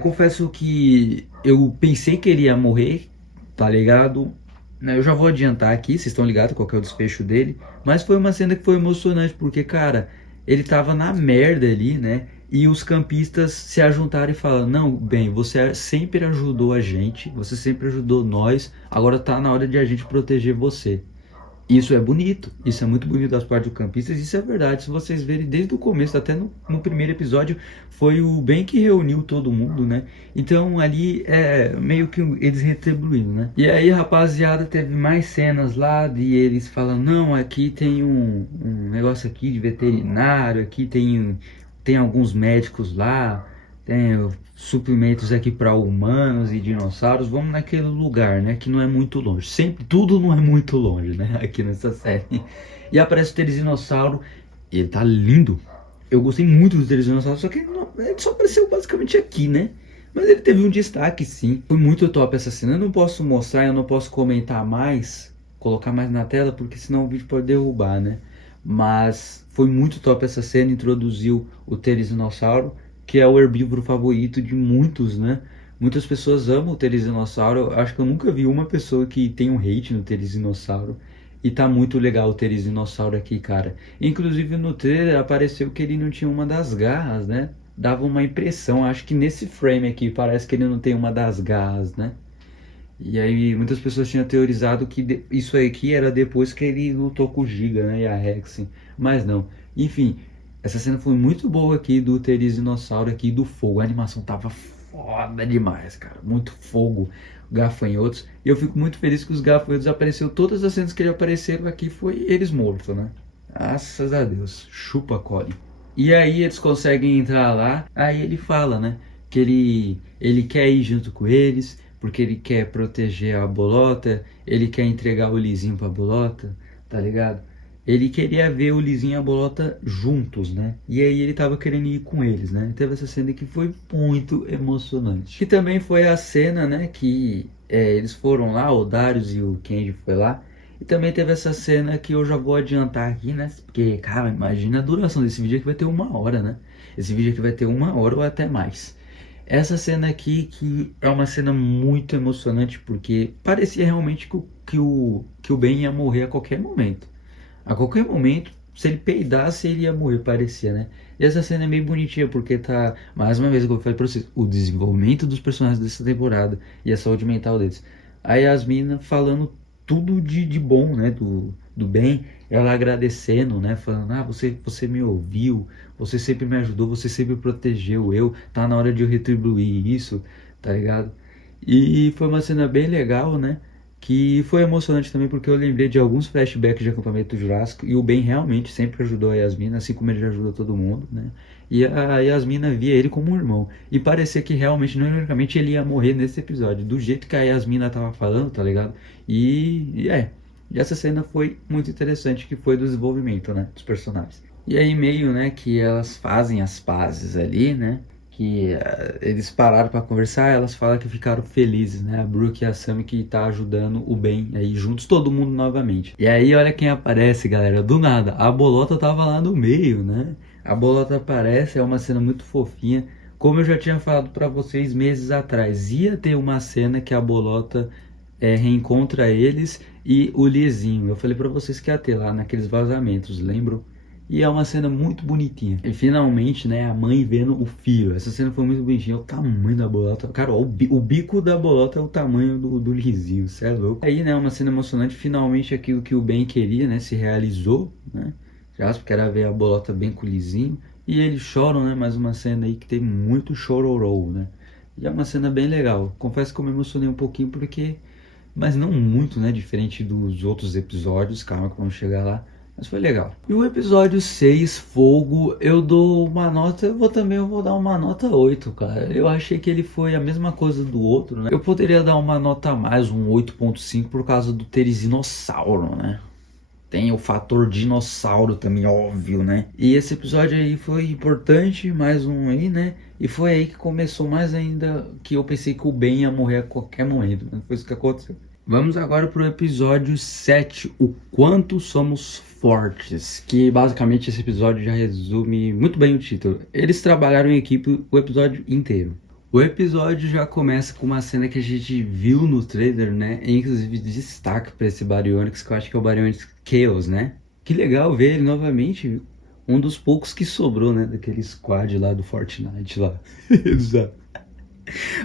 Confesso que eu pensei que ele ia morrer, tá ligado? Né, eu já vou adiantar aqui, vocês estão ligados qual que é o desfecho dele. Mas foi uma cena que foi emocionante, porque, cara, ele tava na merda ali, né? E os campistas se ajuntaram e falaram: não, bem, você sempre ajudou a gente, você sempre ajudou nós, agora tá na hora de a gente proteger você. Isso é bonito, isso é muito bonito das partes dos campistas, isso é verdade. Se vocês verem desde o começo, até no primeiro episódio, foi o bem que reuniu todo mundo, né? Então ali é meio que eles retribuindo, né? E aí, rapaziada, teve mais cenas lá de eles falando: não, aqui tem um negócio aqui de veterinário, aqui tem alguns médicos lá, tem suplementos aqui para humanos e dinossauros. Vamos naquele lugar, né? Que não é muito longe. Sempre tudo não é muito longe, né? Aqui nessa série. E aparece o Telesinossauro. E ele tá lindo. Eu gostei muito do Telesinossauro, só que ele só apareceu basicamente aqui, né? Mas ele teve um destaque, sim. Foi muito top essa cena. Eu não posso mostrar, eu não posso comentar mais, colocar mais na tela, porque senão o vídeo pode derrubar, né? Mas foi muito top essa cena. Introduziu o Telesinossauro, que é o herbívoro favorito de muitos, né? Muitas pessoas amam o Telesinossauro. Eu acho que eu nunca vi uma pessoa que tem um hate no Telesinossauro. E tá muito legal o Telesinossauro aqui, cara. Inclusive no trailer apareceu que ele não tinha uma das garras, né? Dava uma impressão, acho que nesse frame aqui parece que ele não tem uma das garras, né? E aí muitas pessoas tinham teorizado que isso aqui era depois que ele lutou com o Giga, né? E a Rex. Mas não. Enfim, essa cena foi muito boa aqui do Telesinossauro aqui do fogo. A animação tava foda demais, cara. Muito fogo, gafanhotos. E eu fico muito feliz que os gafanhotos apareceram. Todas as cenas que eles apareceram aqui foi eles mortos, né? Graças a Deus. Chupa Colin. E aí eles conseguem entrar lá. Aí ele fala, né? Que ele quer ir junto com eles, porque ele quer proteger a bolota. Ele quer entregar o Lisinho pra bolota, tá ligado? Ele queria ver o Lisinho e a bolota juntos, né? E aí ele tava querendo ir com eles, né? Teve essa cena que foi muito emocionante. Que também foi a cena, né? Que eles foram lá, o Darius e o Kenji foi lá. E também teve essa cena que eu já vou adiantar aqui, né? Porque, cara, imagina a duração desse vídeo, que vai ter 1 hora, né? Esse vídeo aqui vai ter 1 hora ou até mais. Essa cena aqui, que é uma cena muito emocionante, porque parecia realmente que o Ben ia morrer a qualquer momento. A qualquer momento, se ele peidasse, ele ia morrer, parecia, né? E essa cena é meio bonitinha, porque tá, mais uma vez, como eu falei pra vocês, o desenvolvimento dos personagens dessa temporada e a saúde mental deles. A Yasmina falando tudo de bom, né? Do bem, ela agradecendo, né? Falando: ah, você me ouviu, você sempre me ajudou, você sempre protegeu eu, tá na hora de eu retribuir isso, tá ligado? E foi uma cena bem legal, né? Que foi emocionante também, porque eu lembrei de alguns flashbacks de Acampamento Jurássico, e o Ben realmente sempre ajudou a Yasmina, assim como ele já ajudou todo mundo, né? E a Yasmina via ele como um irmão, e parecia que realmente, não ironicamente, ele ia morrer nesse episódio, do jeito que a Yasmina tava falando, tá ligado? E essa cena foi muito interessante, que foi do desenvolvimento, né, dos personagens. E aí meio, né, que elas fazem as pazes ali, né? Que eles pararam para conversar, elas falam que ficaram felizes, né? A Brooke e a Sammy, que tá ajudando o Ben aí juntos, todo mundo novamente. E aí olha quem aparece, galera, do nada. A Bolota tava lá no meio, né? A Bolota aparece, é uma cena muito fofinha. Como eu já tinha falado para vocês meses atrás, ia ter uma cena que a Bolota reencontra eles e o Lisinho. Eu falei para vocês que ia ter lá naqueles vazamentos, lembram? E é uma cena muito bonitinha. E finalmente, né, a mãe vendo o filho. Essa cena foi muito bonitinha. O tamanho da bolota. Cara, o bico da bolota é o tamanho do Lisinho. Isso é louco. Aí, né, uma cena emocionante. Finalmente aquilo que o Ben queria, né, se realizou, né? Já porque era ver a bolota bem com o Lisinho. E eles choram, né? Mais uma cena aí que tem muito chororô, né? E é uma cena bem legal. Confesso que eu me emocionei um pouquinho porque... Mas não muito, né? Diferente dos outros episódios. Calma que vamos chegar lá. Mas foi legal. E o episódio 6, Fogo, eu dou uma nota, eu vou dar uma nota 8, cara. Eu achei que ele foi a mesma coisa do outro, né? Eu poderia dar uma nota a mais, um 8.5 por causa do Telesinossauro, né? Tem o fator dinossauro também, óbvio, né? E esse episódio aí foi importante, mais um aí, né? E foi aí que começou mais ainda, que eu pensei que o Ben ia morrer a qualquer momento, mas foi isso que aconteceu. Vamos agora pro episódio 7, o quanto somos fortes, que basicamente esse episódio já resume muito bem o título. Eles trabalharam em equipe o episódio inteiro. O episódio já começa com uma cena que a gente viu no trailer, né? E, inclusive destaque para esse Baryonyx, que eu acho que é o Baryonyx Chaos, né? Que legal ver ele novamente, viu? Um dos poucos que sobrou, né? Daquele squad lá do Fortnite lá.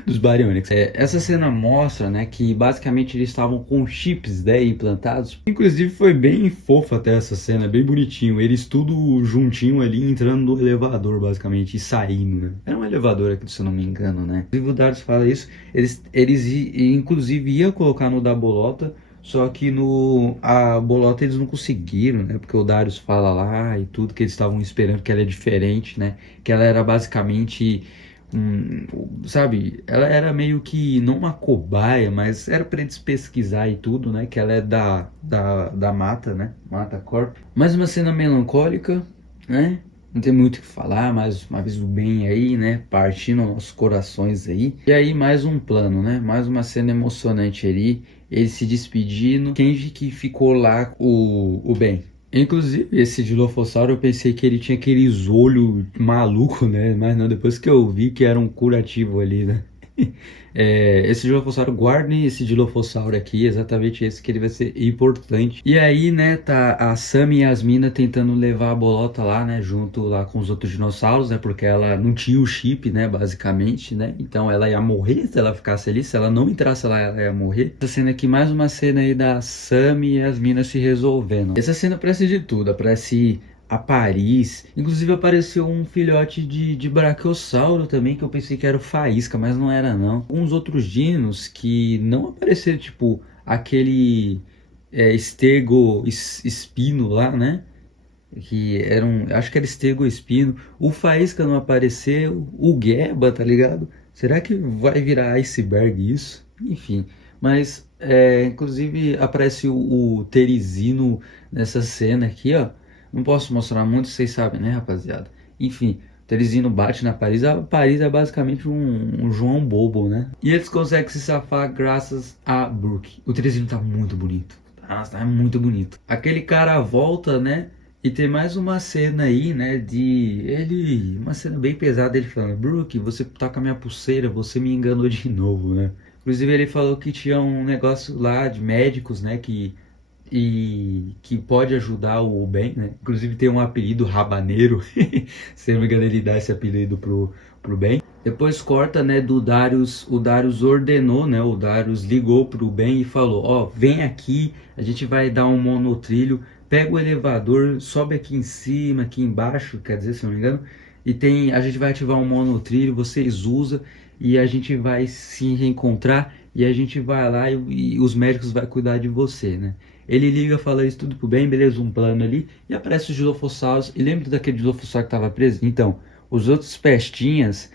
Dos Baryonyx. Essa cena mostra, né, que basicamente eles estavam com chips, né, implantados. Inclusive foi bem fofa até essa cena, bem bonitinho. Eles tudo juntinho ali, entrando no elevador, basicamente, e saindo, né. Era um elevador aqui, se eu não me engano, né. Inclusive o Darius fala isso, inclusive iam colocar no da bolota, só que a bolota eles não conseguiram, né? Porque o Darius fala lá e tudo que eles estavam esperando, que ela é diferente, né? Que ela era basicamente sabe, ela era meio que não uma cobaia, mas era para eles pesquisar e tudo, né? Que ela é da Mata, né? Mata Corp. Mais uma cena melancólica, né? Não tem muito o que falar, mais uma vez o bem aí, né? Partindo nossos corações aí. E aí mais um plano, né? Mais uma cena emocionante ali. Ele se despedindo. Kenji que ficou lá, o Ben. Inclusive, esse Dilophosauro eu pensei que ele tinha aqueles olhos maluco, né? Mas não, depois que eu vi que era um curativo ali, né? Esse Dilophosauro, guardem esse Dilophosauro aqui, exatamente esse que ele vai ser importante. E aí, né, tá a Sammy e a Yasmina tentando levar a bolota lá, né, junto lá com os outros dinossauros, né, porque ela não tinha o chip, né, basicamente, né, então ela ia morrer se ela ficasse ali, se ela não entrasse lá, ela ia morrer. Essa cena aqui, mais uma cena aí da Sammy e a Yasmina se resolvendo. Essa cena parece de tudo, parece a Paris. Inclusive apareceu um filhote de Brachiosauro também, que eu pensei que era o Faísca, mas não era não. Uns outros dinos que não apareceram, tipo aquele Stego Espino lá, né? Que era acho que era Stego Espino. O Faísca não apareceu, o Geba, tá ligado? Será que vai virar iceberg isso? Enfim, mas inclusive aparece o Terizino nessa cena aqui, ó. Não posso mostrar muito, vocês sabem, né, rapaziada? Enfim, o Terizino bate na Paris. A Paris é basicamente um João Bobo, né? E eles conseguem se safar graças a Brook. O Terizino tá muito bonito. Nossa, tá muito bonito. Aquele cara volta, né? E tem mais uma cena aí, né? Uma cena bem pesada, ele falando: Brook, você tá com a minha pulseira, você me enganou de novo, né? Inclusive ele falou que tinha um negócio lá de médicos, né? Que pode ajudar o Ben, né? Inclusive tem um apelido Rabaneiro. Se não me engano, ele dá esse apelido pro Ben. Depois corta, né, do Darius. O Darius ordenou, né? O Darius ligou pro Ben e falou: ó, vem aqui, a gente vai dar um monotrilho, pega o elevador, sobe aqui em cima, aqui embaixo, quer dizer, se não me engano, e a gente vai ativar um monotrilho, vocês usam e a gente vai se reencontrar e a gente vai lá e os médicos vão cuidar de você, né? Ele liga, fala isso tudo pro bem, beleza, um plano ali, e aparece os Dilophosaurus. E lembra daquele Dilophosaurus que estava preso? Então, os outros pestinhas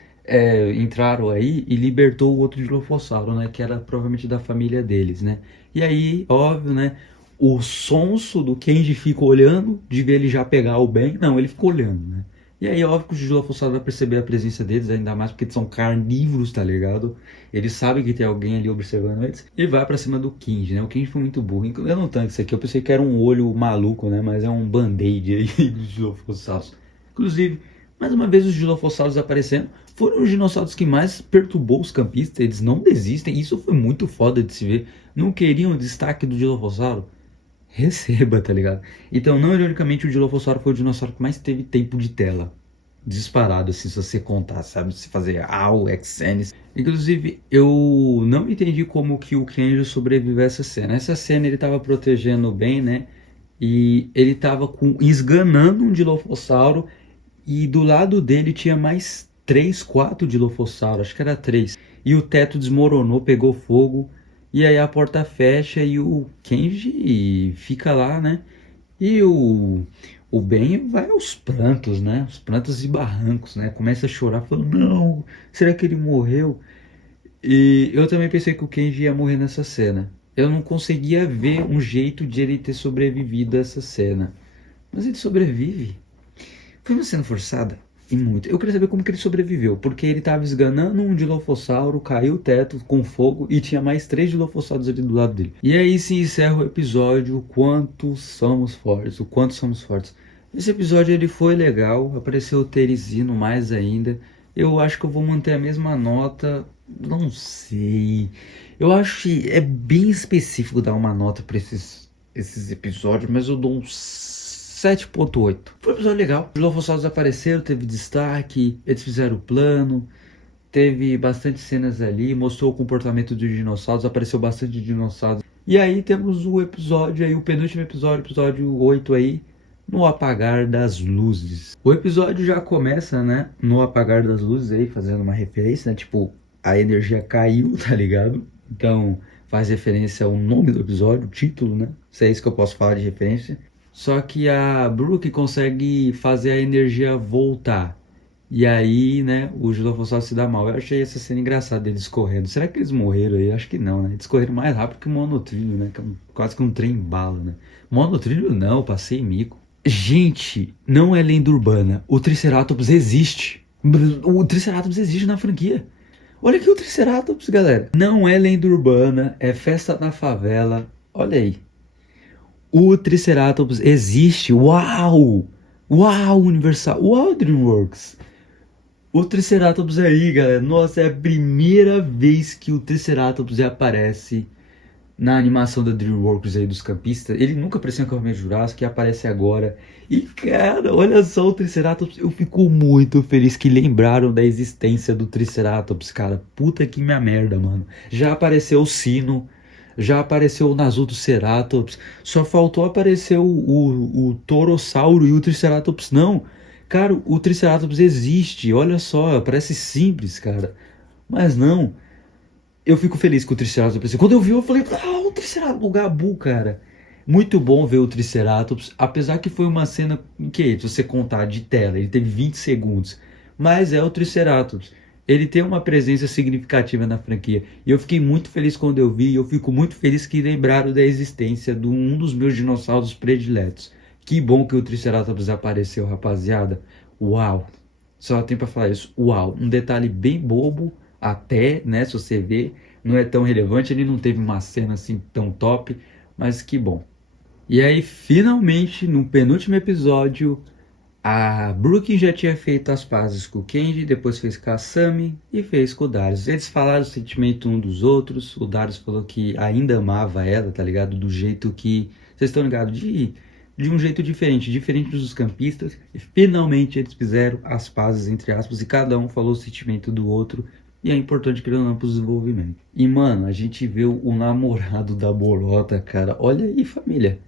entraram aí e libertou o outro Dilophosaurus, né? Que era provavelmente da família deles, né? E aí, óbvio, né? O sonso do Kenji fica olhando, de ver ele já pegar o bem. Não, ele fica olhando, né? E aí, óbvio que o Dilophosaurus vai perceber a presença deles, ainda mais porque eles são carnívoros, tá ligado? Eles sabem que tem alguém ali observando eles. E vai pra cima do Kenji, né? O Kenji foi muito burro. Eu não tanco isso aqui, eu pensei que era um olho maluco, né? Mas é um band-aid aí dos Dilophosaurus. Inclusive, mais uma vez os Dilophosaurus aparecendo. Foram os dinossauros que mais perturbou os campistas. Eles não desistem. Isso foi muito foda de se ver. Não queriam o destaque do Dilophosauro? Receba, tá ligado? Então, não ironicamente, o Dilophosauro foi o dinossauro que mais teve tempo de tela. Disparado, assim, se você contar, sabe? Se fazer AU, XNs. Inclusive, eu não entendi como que o Kenji sobreviveu a essa cena. Essa cena ele tava protegendo bem, né? E ele tava esganando um Dilophosauro. E do lado dele tinha mais 3, 4 Dilophosaurus. Acho que era 3. E o teto desmoronou, pegou fogo. E aí a porta fecha e o Kenji fica lá, né? E o Ben vai aos prantos, né? Os prantos e barrancos, né? Começa a chorar, falando: não, será que ele morreu? E eu também pensei que o Kenji ia morrer nessa cena. Eu não conseguia ver um jeito de ele ter sobrevivido a essa cena. Mas ele sobrevive. Foi uma cena forçada? E muito. Eu queria saber como que ele sobreviveu. Porque ele tava esganando um dilofossauro, caiu o teto com fogo e tinha mais 3 dilofossauros ali do lado dele. E aí se encerra o episódio, o quanto somos fortes, o quanto somos fortes. Esse episódio ele foi legal, apareceu o Terizino mais ainda. Eu acho que eu vou manter a mesma nota, não sei. Eu acho que é bem específico dar uma nota pra esses episódios, mas eu dou um 7,8. Foi um episódio legal. Os Lofossados apareceram, teve destaque, eles fizeram o plano, teve bastante cenas ali, mostrou o comportamento dos dinossauros, apareceu bastante dinossauros. E aí temos o episódio aí, o penúltimo episódio, episódio 8 aí, no apagar das luzes. O episódio já começa, né, no apagar das luzes aí, fazendo uma referência, né, tipo, a energia caiu, tá ligado? Então, faz referência ao nome do episódio, o título, né? Se é isso que eu posso falar de referência. Só que a Brooke consegue fazer a energia voltar. E aí, né, o Gilofossauro se dá mal. Eu achei essa cena engraçada deles correndo. Será que eles morreram aí? Acho que não, né? Eles correram mais rápido que o monotrilho, né? Quase que um trem bala, né? Monotrilho não, passei mico. Gente, não é lenda urbana. O Triceratops existe. O Triceratops existe na franquia. Olha aqui o Triceratops, galera. Não é lenda urbana, é festa na favela. Olha aí. O Triceratops existe. Uau! Uau, Universal. Uau, DreamWorks. O Triceratops aí, galera. Nossa, é a primeira vez que o Triceratops aparece na animação da DreamWorks aí dos campistas. Ele nunca apareceu em Acampamento Jurássico e aparece agora. E, cara, olha só o Triceratops. Eu fico muito feliz que lembraram da existência do Triceratops, cara. Puta que minha merda, mano. Já apareceu o Sino. Já apareceu o Nasuto Ceratops. Só faltou aparecer o Torossauro e o Triceratops. Não. Cara, o Triceratops existe. Olha só, parece simples, cara. Mas não. Eu fico feliz com o Triceratops. Quando eu vi, eu falei, o Triceratops, o Gabu, cara. Muito bom ver o Triceratops. Apesar que foi uma cena que, se você contar de tela, ele teve 20 segundos. Mas é o Triceratops. Ele tem uma presença significativa na franquia. E eu fiquei muito feliz quando eu vi. E eu fico muito feliz que lembraram da existência de um dos meus dinossauros prediletos. Que bom que o Triceratops apareceu, rapaziada. Uau. Só tem pra falar isso. Uau. Um detalhe bem bobo, até, né? Se você ver, não é tão relevante. Ele não teve uma cena assim tão top. Mas que bom. E aí, finalmente, no penúltimo episódio, a Brooke já tinha feito as pazes com o Kenji, depois fez com a Sami e fez com o Darius. Eles falaram o sentimento um dos outros. O Darius falou que ainda amava ela, tá ligado? Do jeito que. Vocês estão ligados? De um jeito diferente, diferente dos campistas. E finalmente eles fizeram as pazes, entre aspas, e cada um falou o sentimento do outro. E é importante, querendo ou não, pro desenvolvimento. E, mano, a gente vê o namorado da Bolota, cara. Olha aí, família.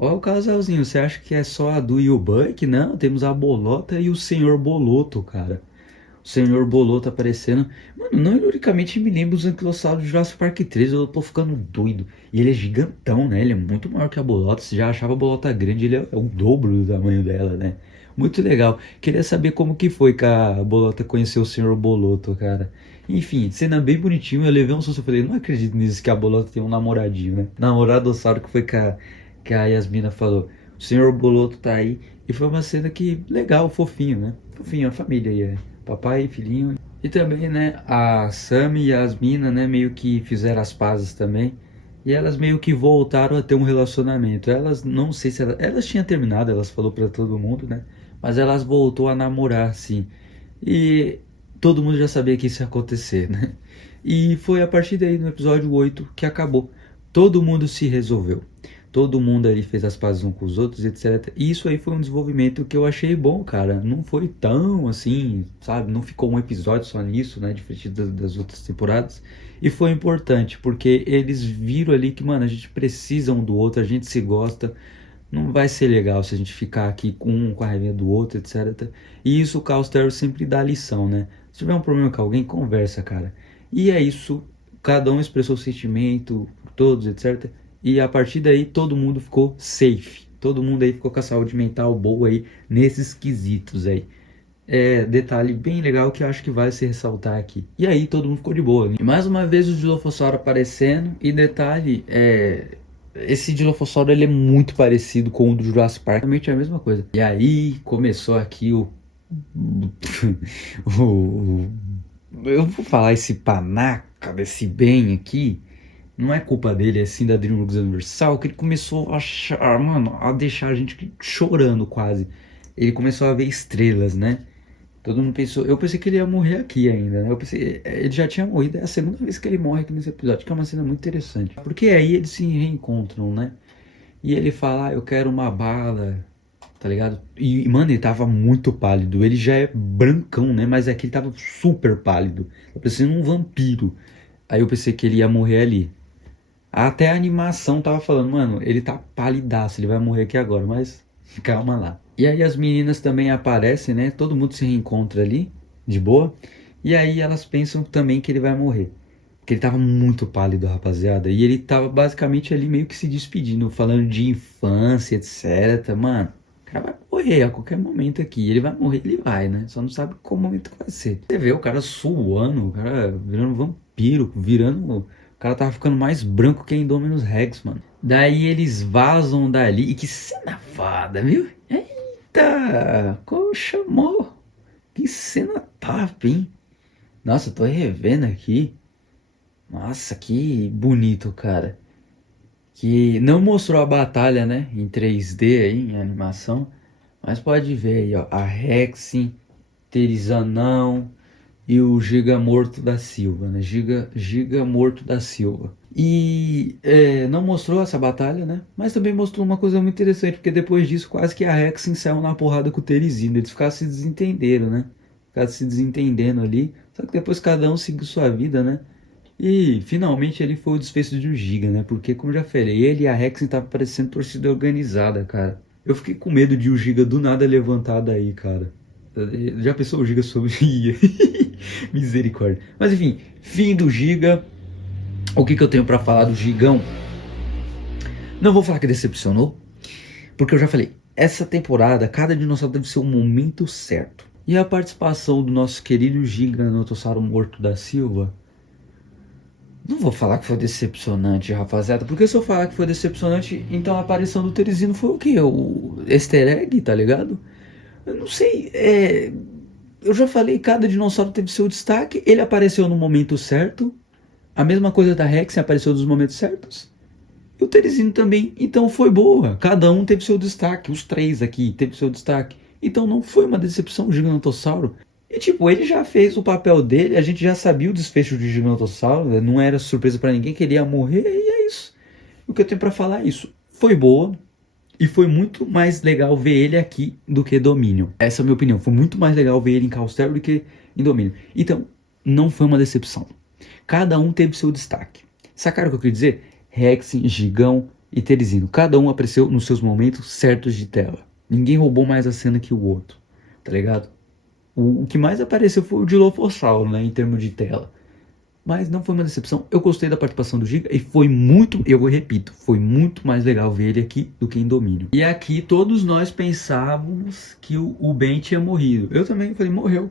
Olha o casalzinho, você acha que é só a Du e o Buck? Não, temos a Bolota e o Senhor Boloto, cara. O Senhor Boloto aparecendo. Mano, não ironicamente me lembra os anquilossauros de Jurassic Park 3, eu tô ficando doido. E ele é gigantão, né? Ele é muito maior que a Bolota. Você já achava a Bolota grande, ele é o dobro do tamanho dela, né? Muito legal. Queria saber como que foi que a Bolota conheceu o Senhor Boloto, cara. Enfim, cena bem bonitinho. Eu levei um susto, eu falei, não acredito nisso que a Bolota tem um namoradinho, né? Namoradossauro que foi que a Yasmina falou. O Senhor Boloto tá aí. E foi uma cena que legal, fofinho, né? Fofinho, a família aí, é. Papai e filhinho. E também, né, a Sami e a Yasmina, né, meio que fizeram as pazes também. E elas meio que voltaram a ter um relacionamento. Elas, não sei se elas tinham terminado, elas falou pra todo mundo, né? Mas elas voltou a namorar, sim. E todo mundo já sabia que isso ia acontecer, né? E foi a partir daí, no episódio 8 que acabou. Todo mundo se resolveu. Todo mundo ali fez as pazes uns com os outros, etc. E isso aí foi um desenvolvimento que eu achei bom, cara. Não foi tão assim, sabe? Não ficou um episódio só nisso, né? Diferente das outras temporadas. E foi importante, porque eles viram ali que, mano, a gente precisa um do outro, a gente se gosta. Não vai ser legal se a gente ficar aqui com um com a raiva do outro, etc. E isso o Carlos Terry sempre dá lição, né? Se tiver um problema com alguém, conversa, cara. E é isso. Cada um expressou o sentimento, todos, etc. E a partir daí todo mundo ficou safe. Todo mundo aí ficou com a saúde mental boa aí nesses quesitos aí. detalhe bem legal que eu acho que vale se ressaltar aqui. E aí todo mundo ficou de boa. E mais uma vez o Dilophosaurus aparecendo. E detalhe, esse Dilophosaurus ele é muito parecido com o do Jurassic Park. Realmente é a mesma coisa. E aí começou aqui eu vou falar esse panaca desse bem aqui. Não é culpa dele, é sim da DreamWorks Universal, que ele começou a achar, mano, a deixar a gente chorando quase. Ele começou a ver estrelas, né? Todo mundo pensou, eu pensei que ele ia morrer aqui ainda, né? Eu pensei, ele já tinha morrido, é a segunda vez que ele morre aqui nesse episódio, que é uma cena muito interessante. Porque aí eles se reencontram, né? E ele fala, eu quero uma bala, tá ligado? E, mano, ele tava muito pálido, ele já é brancão, né? Mas aqui ele tava super pálido, parecendo um vampiro. Aí eu pensei que ele ia morrer ali. Até a animação tava falando, mano, ele tá palidaço, ele vai morrer aqui agora, mas calma lá. E aí as meninas também aparecem, né? Todo mundo se reencontra ali, de boa. E aí elas pensam também que ele vai morrer. Porque ele tava muito pálido, rapaziada. E ele tava basicamente ali meio que se despedindo, falando de infância, etc. Mano, o cara vai morrer a qualquer momento aqui. Ele vai morrer, ele vai, né? Só não sabe qual momento que vai ser. Você vê o cara suando, o cara virando vampiro, virando... O cara tava ficando mais branco que Indominus Rex, mano. Daí eles vazam dali. E que cena foda, viu? Eita! Como chamou? Que cena top, hein? Nossa, eu tô revendo aqui. Nossa, que bonito, cara. Que não mostrou a batalha, né? Em 3D aí, em animação. Mas pode ver aí, ó. A Rex, Terizanão e o Giga Morto da Silva, né? Giga Morto da Silva. E não mostrou essa batalha, né? Mas também mostrou uma coisa muito interessante, porque depois disso quase que a Rex saiu na porrada com o Terizino. Eles ficaram se desentendendo, né? Ficaram se desentendendo ali. Só que depois cada um seguiu sua vida, né? E finalmente ele foi o desfecho de um Giga, né? Porque, como já falei, ele e a Rex estavam parecendo torcida organizada, cara. Eu fiquei com medo de o Giga do nada levantar daí, cara. Já pensou o Giga sobre. Misericórdia. Mas enfim, fim do Giga. O que eu tenho pra falar do Gigão? Não vou falar que decepcionou, porque eu já falei, essa temporada, cada dinossauro deve ser um momento certo. E a participação do nosso querido Giganotossauro Morto da Silva, não vou falar que foi decepcionante, rapaziada, porque se eu falar que foi decepcionante, então a aparição do Terizino foi o quê? O easter egg, tá ligado? Eu não sei, eu já falei, cada dinossauro teve seu destaque, ele apareceu no momento certo, a mesma coisa da Rex apareceu nos momentos certos. E o Terizino também. Então foi boa. Cada um teve seu destaque. Os três aqui teve seu destaque. Então não foi uma decepção o Gigantossauro. E tipo, ele já fez o papel dele. A gente já sabia o desfecho de Gigantossauro. Não era surpresa pra ninguém que ele ia morrer. E é isso. O que eu tenho pra falar é isso. Foi boa. E foi muito mais legal ver ele aqui do que Dominion. Essa é a minha opinião. Foi muito mais legal ver ele em Caustério do que em Dominion. Então, não foi uma decepção. Cada um teve seu destaque. Sacaram o que eu queria dizer? Rex, Gigão e Terizino. Cada um apareceu nos seus momentos certos de tela. Ninguém roubou mais a cena que o outro. Tá ligado? O que mais apareceu foi o Dilophosaurus, né? Em termos de tela. Mas não foi uma decepção. Eu gostei da participação do Giga e foi muito, eu repito, foi muito mais legal ver ele aqui do que em Domínio. E aqui todos nós pensávamos que o Ben tinha morrido. Eu também falei, morreu.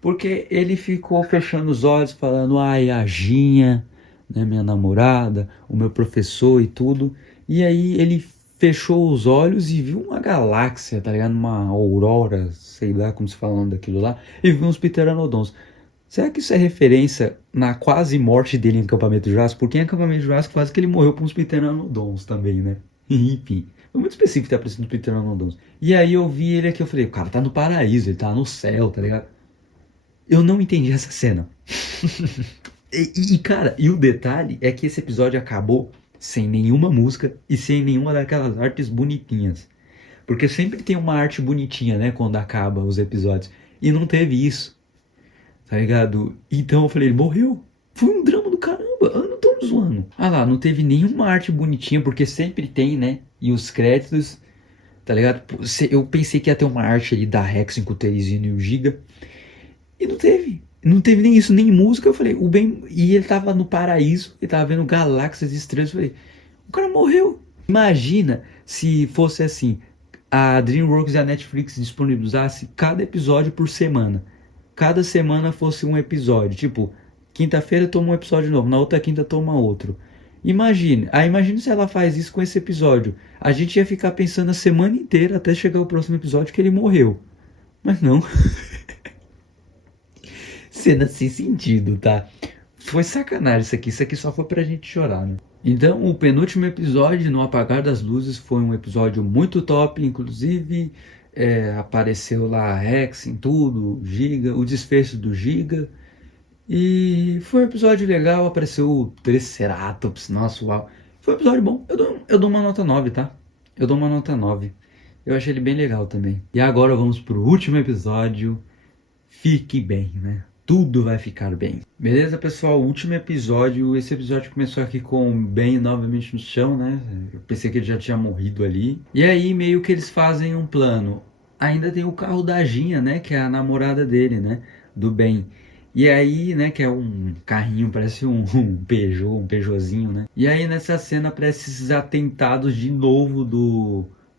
Porque ele ficou fechando os olhos, falando, ai, a Ginha, né, minha namorada, o meu professor e tudo. E aí ele fechou os olhos e viu uma galáxia, tá ligado? Uma aurora, sei lá como se fala o nome daquilo lá. E viu uns pteranodons. Será que isso é referência na quase morte dele em Acampamento Jurássico? Porque em Acampamento Jurássico quase que ele morreu por uns pteranodons também, né? Enfim, foi muito específico ter aparecido os pteranodons. E aí eu vi ele aqui, eu falei, o cara tá no paraíso, ele tá no céu, tá ligado? Eu não entendi essa cena. Cara, e o detalhe é que esse episódio acabou sem nenhuma música e sem nenhuma daquelas artes bonitinhas. Porque sempre tem uma arte bonitinha, né, quando acaba os episódios. E não teve isso, tá ligado? Então eu falei, ele morreu. Foi um drama do caramba, eu não tô zoando. Ah lá, não teve nenhuma arte bonitinha, porque sempre tem, né? E os créditos, tá ligado? Eu pensei que ia ter uma arte ali da Rex com o Terizino e o Giga. E não teve. Não teve nem isso, nem música. Eu falei, o Ben. E ele tava no paraíso, ele tava vendo galáxias e estrelas. Eu falei, o cara morreu. Imagina se fosse assim: a DreamWorks e a Netflix disponibilizasse cada episódio por semana. Cada semana fosse um episódio. Tipo, quinta-feira toma um episódio novo, na outra quinta toma outro. Imagine se ela faz isso com esse episódio. A gente ia ficar pensando a semana inteira até chegar o próximo episódio que ele morreu. Mas não. Cena sem sentido, tá? Foi sacanagem isso aqui só foi pra gente chorar, né? Então, o penúltimo episódio, No Apagar das Luzes, foi um episódio muito top, inclusive apareceu lá a Rex em tudo, Giga, o desfecho do Giga. E foi um episódio legal, apareceu o Triceratops, nossa, uau. Foi um episódio bom, eu dou uma nota 9, tá? Eu dou uma nota 9. Eu achei ele bem legal também. E agora vamos pro último episódio. Fique bem, né? Tudo vai ficar bem. Beleza, pessoal? Último episódio. Esse episódio começou aqui com o Ben novamente no chão, né? Eu pensei que ele já tinha morrido ali. E aí, meio que eles fazem um plano. Ainda tem o carro da Ginha, né? Que é a namorada dele, né? Do Ben. E aí, né? Que é um carrinho, parece um Peugeot, um Peugeotzinho, né? E aí, nessa cena, aparece esses atentados de novo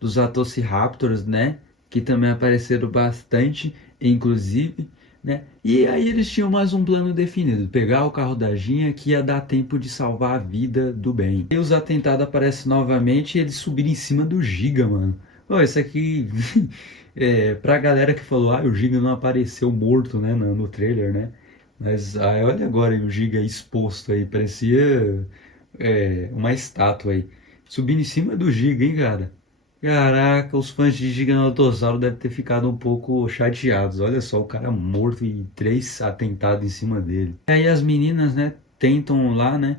dos Atociraptors, né? Que também apareceram bastante, inclusive. Né? E aí eles tinham mais um plano definido, pegar o carro da Ginha que ia dar tempo de salvar a vida do Ben. E os atentados aparecem novamente e eles subiram em cima do Giga, mano. Pô, isso aqui pra galera que falou, o Giga não apareceu morto, né, no trailer, né? Mas olha agora aí, o Giga exposto aí, parecia uma estátua aí. Subindo em cima do Giga, hein, cara? Caraca, os fãs de Giganotossauro devem ter ficado um pouco chateados. Olha só, o cara morto e 3 atentados em cima dele. E aí as meninas, né, tentam lá, né,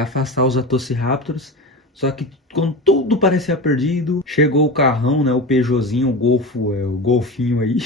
afastar os Atociraptors. Só que quando tudo parecia perdido, chegou o carrão, né, o Peugeotzinho, o golfinho aí,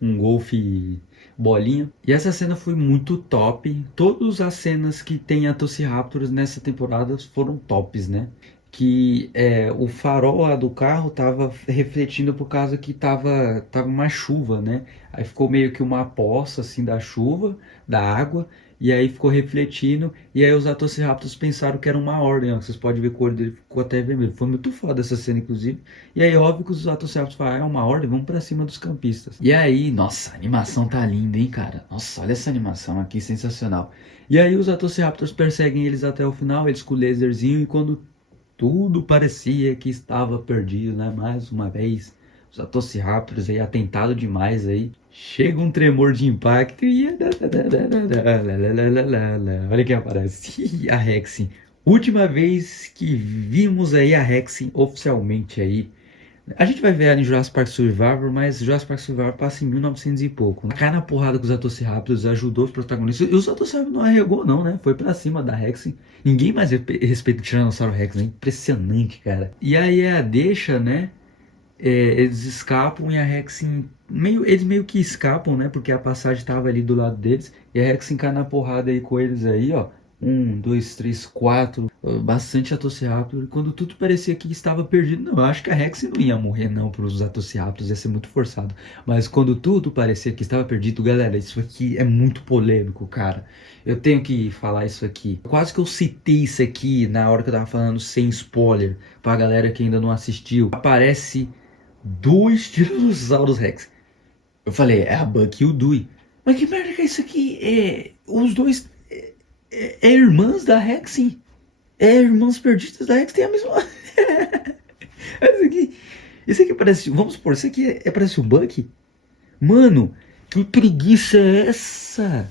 um golfe bolinha. E essa cena foi muito top. Todas as cenas que tem Atociraptors nessa temporada foram tops, né? Que o farol lá do carro tava refletindo por causa que tava uma chuva, né? Aí ficou meio que uma poça assim da chuva, da água, e aí ficou refletindo, e aí os Atociraptors pensaram que era uma ordem, ó. Vocês podem ver que o olho dele ficou até vermelho. Foi muito foda essa cena, inclusive. E aí, óbvio que os Atociraptors falaram, é uma ordem, vamos pra cima dos campistas. E aí, nossa, a animação tá linda, hein, cara? Nossa, olha essa animação aqui, sensacional. E aí os Atociraptors perseguem eles até o final, eles com o laserzinho, e quando tudo parecia que estava perdido, né? Mais uma vez, os Atociraptors aí, atentado demais aí. Chega um tremor de impacto e... Olha quem aparece. A Rexy. Última vez que vimos aí a Rexy oficialmente aí. A gente vai ver ela em Jurassic Park Survivor, mas Jurassic Park Survivor passa em 1900 e pouco. Cai na porrada com os Atociraptors, ajudou os protagonistas. E os Atociraptors não arregou não, né? Foi pra cima da Rex. Ninguém mais respeita o Tiranossauro Rex, né? Impressionante, cara. E aí deixa, né? Eles escapam e a Rex... eles meio que escapam, né? Porque a passagem tava ali do lado deles. E a Rex cai na porrada aí com eles aí, ó. 1, 2, 3, 4, bastante Atociraptor. Quando tudo parecia que estava perdido, não, eu acho que a Rex não ia morrer não para os Atociraptors, ia ser muito forçado. Mas quando tudo parecia que estava perdido, galera, isso aqui é muito polêmico, cara. Eu tenho que falar isso aqui. Quase que eu citei isso aqui na hora que eu tava falando sem spoiler, pra galera que ainda não assistiu. Aparece 2 Tiranossauros Rex. Eu falei, é a Bucky e o Dewey. Mas que merda que é isso aqui? Os dois... irmãs da Rex, sim. Irmãs perdidas da Rex tem a mesma. Isso aqui parece. Vamos supor, isso aqui parece o Bucky. Mano, que preguiça é essa?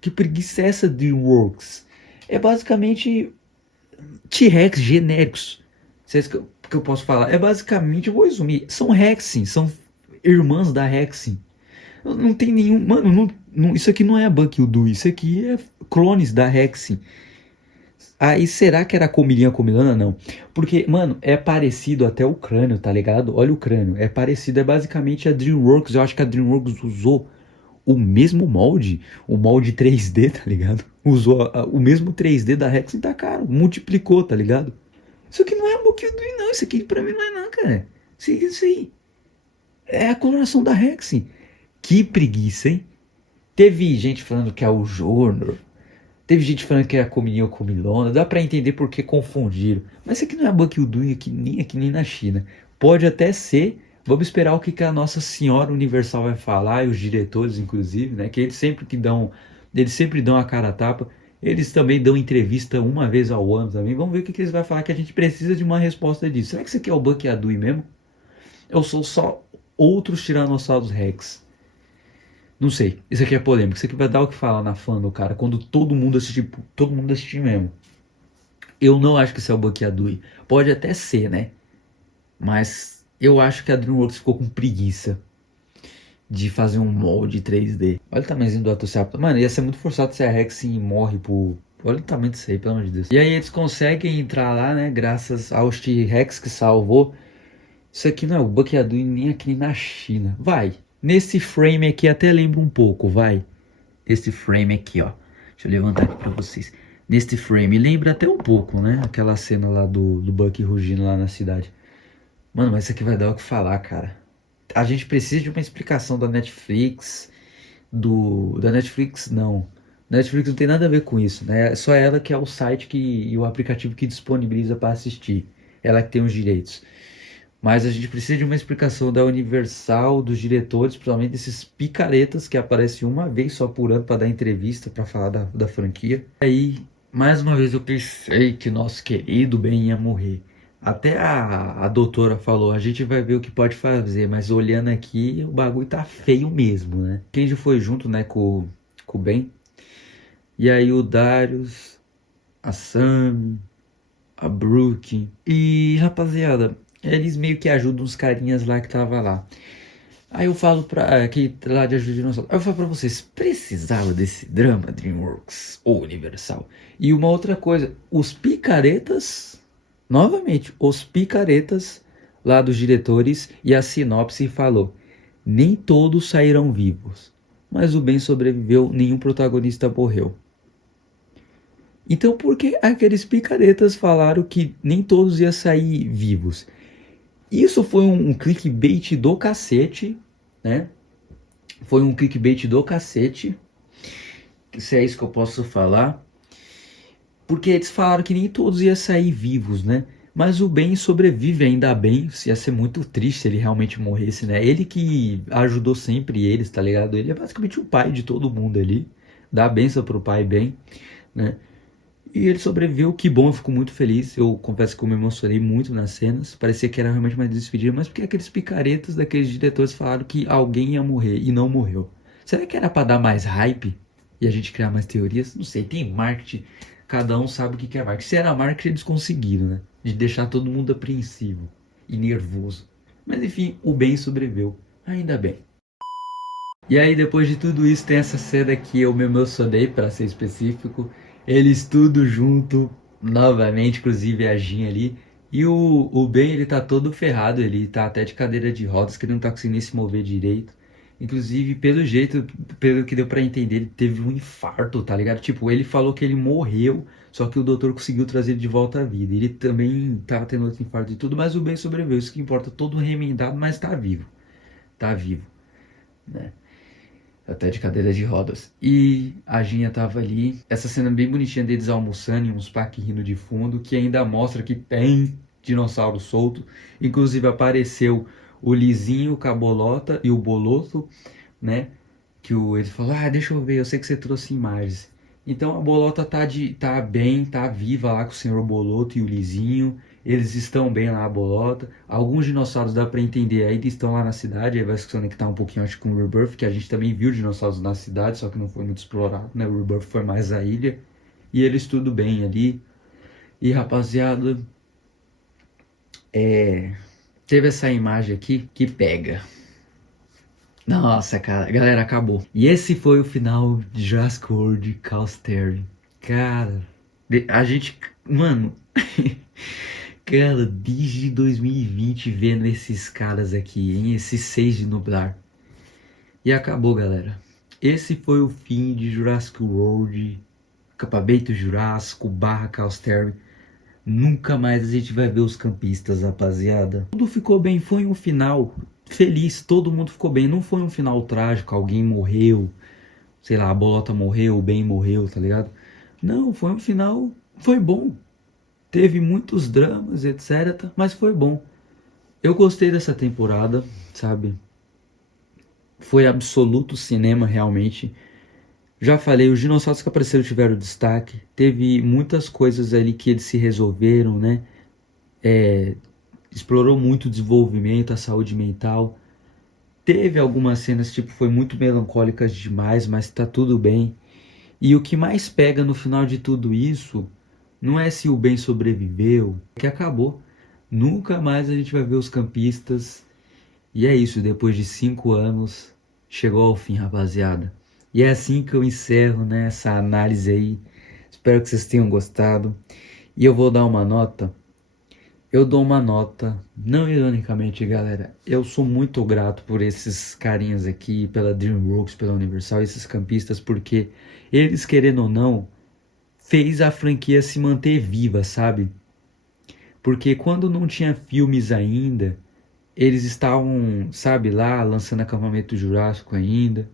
Que preguiça é essa de Works? É basicamente T-Rex genéricos. Se é isso que eu posso falar. É basicamente, eu vou resumir. São Rexin, são irmãs da Rexin. Não tem nenhum. Mano, isso aqui não é a Bucky e o Dewey. Isso aqui é clones da Rexin. Aí será que era a Comilana? Não. Porque, mano, é parecido até o crânio, tá ligado? Olha o crânio. É parecido, é basicamente a DreamWorks. Eu acho que a DreamWorks usou o mesmo molde. O molde 3D, tá ligado? Usou o mesmo 3D da Rex e tá caro. Multiplicou, tá ligado? Isso aqui não é a Bucky e o Dewey, não. Isso aqui pra mim não é não, cara. Isso aí. É a coloração da Rex. Que preguiça, hein? Teve gente falando que é o Jordor. Teve gente falando que é a Comilinha ou Comilona. Dá pra entender porque confundiram. Mas isso aqui não é a Bucky e o Dewey nem aqui nem na China. Pode até ser, Vamos esperar o que, que a Nossa Senhora Universal vai falar, e os diretores, inclusive, né? Que eles sempre dão a cara a tapa. Eles também dão entrevista uma vez ao ano também. Vamos ver o que, que eles vão falar, que a gente precisa de uma resposta disso. Será que isso aqui é o Bucky Adui mesmo? Eu sou só outros Tiranossauros Rex? Não sei. Isso aqui é polêmico. Isso aqui vai dar o que falar na fã do cara. Quando todo mundo assistir, todo mundo assistir mesmo. Eu não acho que isso é o Bucky Adui. Pode até ser, né? Mas eu acho que a DreamWorks ficou com preguiça de fazer um molde 3D. Olha o tamanhozinho do Atocaptor. Mano, ia ser muito forçado se a Rex morre por... Olha o tamanho disso aí, pelo amor de Deus. E aí eles conseguem entrar lá, né? Graças aos T-Rex que salvou. Isso aqui não é o Bucky Adui nem aqui na China. Vai. Nesse frame aqui até lembra um pouco, vai. Nesse frame aqui, ó. Deixa eu levantar aqui pra vocês. Neste frame, lembra até um pouco, né? Aquela cena lá do Bucky rugindo lá na cidade. Mano, mas isso aqui vai dar o que falar, cara. A gente precisa de uma explicação da Netflix. Da Netflix, não. Netflix não tem nada a ver com isso, né? É só ela que é o site e o aplicativo que disponibiliza para assistir. Ela que tem os direitos. Mas a gente precisa de uma explicação da Universal, dos diretores, principalmente desses picaretas que aparecem uma vez só por ano para dar entrevista, para falar da franquia. Aí, mais uma vez eu pensei que nosso querido Ben ia morrer. Até a doutora falou, a gente vai ver o que pode fazer, mas olhando aqui, o bagulho tá feio mesmo, né? Kenji foi junto, né, com o Ben. E aí o Darius, a Sam, a Brooke. E, rapaziada, eles meio que ajudam os carinhas lá que tava lá. Aí eu falo que lá de ajuda dinossauro. Aí eu falo pra vocês, precisava desse drama DreamWorks ou Universal. E uma outra coisa, os picaretas, novamente, os picaretas lá dos diretores e a sinopse falou, nem todos saíram vivos, mas o Ben sobreviveu, nenhum protagonista morreu. Então por que aqueles picaretas falaram que nem todos iam sair vivos? Isso foi um clickbait do cacete, né? Foi um clickbait do cacete. Se é isso que eu posso falar. Porque eles falaram que nem todos iam sair vivos, né? Mas o Ben sobrevive ainda bem. Ia ser muito triste se ele realmente morresse, né? Ele que ajudou sempre eles, tá ligado? Ele é basicamente o pai de todo mundo ali. Dá a benção pro pai Ben, né? E ele sobreviveu, que bom, eu fico muito feliz. Eu confesso que eu me emocionei muito nas cenas. Parecia que era realmente uma despedida, mas porque aqueles picaretas daqueles diretores falaram que alguém ia morrer e não morreu. Será que era pra dar mais hype e a gente criar mais teorias? Não sei, tem marketing, cada um sabe o que é marketing. Se era marketing, eles conseguiram, né? De deixar todo mundo apreensivo e nervoso. Mas enfim, o Ben sobreviveu, ainda bem. E aí depois de tudo isso tem essa cena que eu me emocionei, para ser específico. Eles tudo junto, novamente, inclusive a Jean ali. E o Ben, ele tá todo ferrado, ele tá até de cadeira de rodas, que ele não tá conseguindo nem se mover direito. Inclusive, pelo jeito, pelo que deu pra entender, ele teve um infarto, tá ligado? Tipo, ele falou que ele morreu, só que o doutor conseguiu trazer ele de volta à vida. Ele também tava tendo outro infarto e tudo, mas o Ben sobreviveu, isso que importa, todo remendado, mas tá vivo. Tá vivo, né? Até de cadeira de rodas. E a Ginha tava ali. Essa cena bem bonitinha deles almoçando e uns parques rindo de fundo, que ainda mostra que tem dinossauro solto. Inclusive apareceu o Lizinho, o Cabolota e o Boloto, né? Ele falou, deixa eu ver, eu sei que você trouxe imagens. Então a Bolota tá bem, tá viva lá com o Senhor Boloto e o Lizinho. Eles estão bem lá, a Bolota. Alguns dinossauros dá pra entender, ainda estão lá na cidade. Aí vai se conectar um pouquinho, acho, com o Rebirth, que a gente também viu dinossauros na cidade, só que não foi muito explorado, né? O Rebirth foi mais a ilha. E eles tudo bem ali. E rapaziada, teve essa imagem aqui que pega. Nossa, cara, galera, acabou. E esse foi o final de Jurassic World Calsteri. Cara, a gente, mano, cara, desde 2020 vendo esses caras aqui, em esse 6 de Nublar. E acabou, galera. Esse foi o fim de Jurassic World, Acampamento Jurássico / Calsteri. Nunca mais a gente vai ver os campistas, rapaziada. Tudo ficou bem, foi um final feliz, todo mundo ficou bem. Não foi um final trágico, alguém morreu, sei lá, a Bolota morreu, o Ben morreu, tá ligado? Não, foi um final, foi bom. Teve muitos dramas, etc, mas foi bom. Eu gostei dessa temporada, sabe? Foi absoluto cinema, realmente. Já falei, os dinossauros que apareceram tiveram destaque. Teve muitas coisas ali que eles se resolveram, né? Explorou muito o desenvolvimento, a saúde mental. Teve algumas cenas, tipo, foi muito melancólicas demais, mas tá tudo bem. E o que mais pega no final de tudo isso não é se o bem sobreviveu, é que acabou. Nunca mais a gente vai ver os campistas. E é isso, depois de 5 anos, chegou ao fim, rapaziada. E é assim que eu encerro, né, essa análise aí. Espero que vocês tenham gostado. E eu vou dar uma nota. Eu dou uma nota, não ironicamente, galera. Eu sou muito grato por esses carinhas aqui, pela DreamWorks, pela Universal, esses campistas, porque eles, querendo ou não, fez a franquia se manter viva, sabe? Porque quando não tinha filmes ainda, eles estavam, sabe, lá lançando Acampamento Jurássico ainda.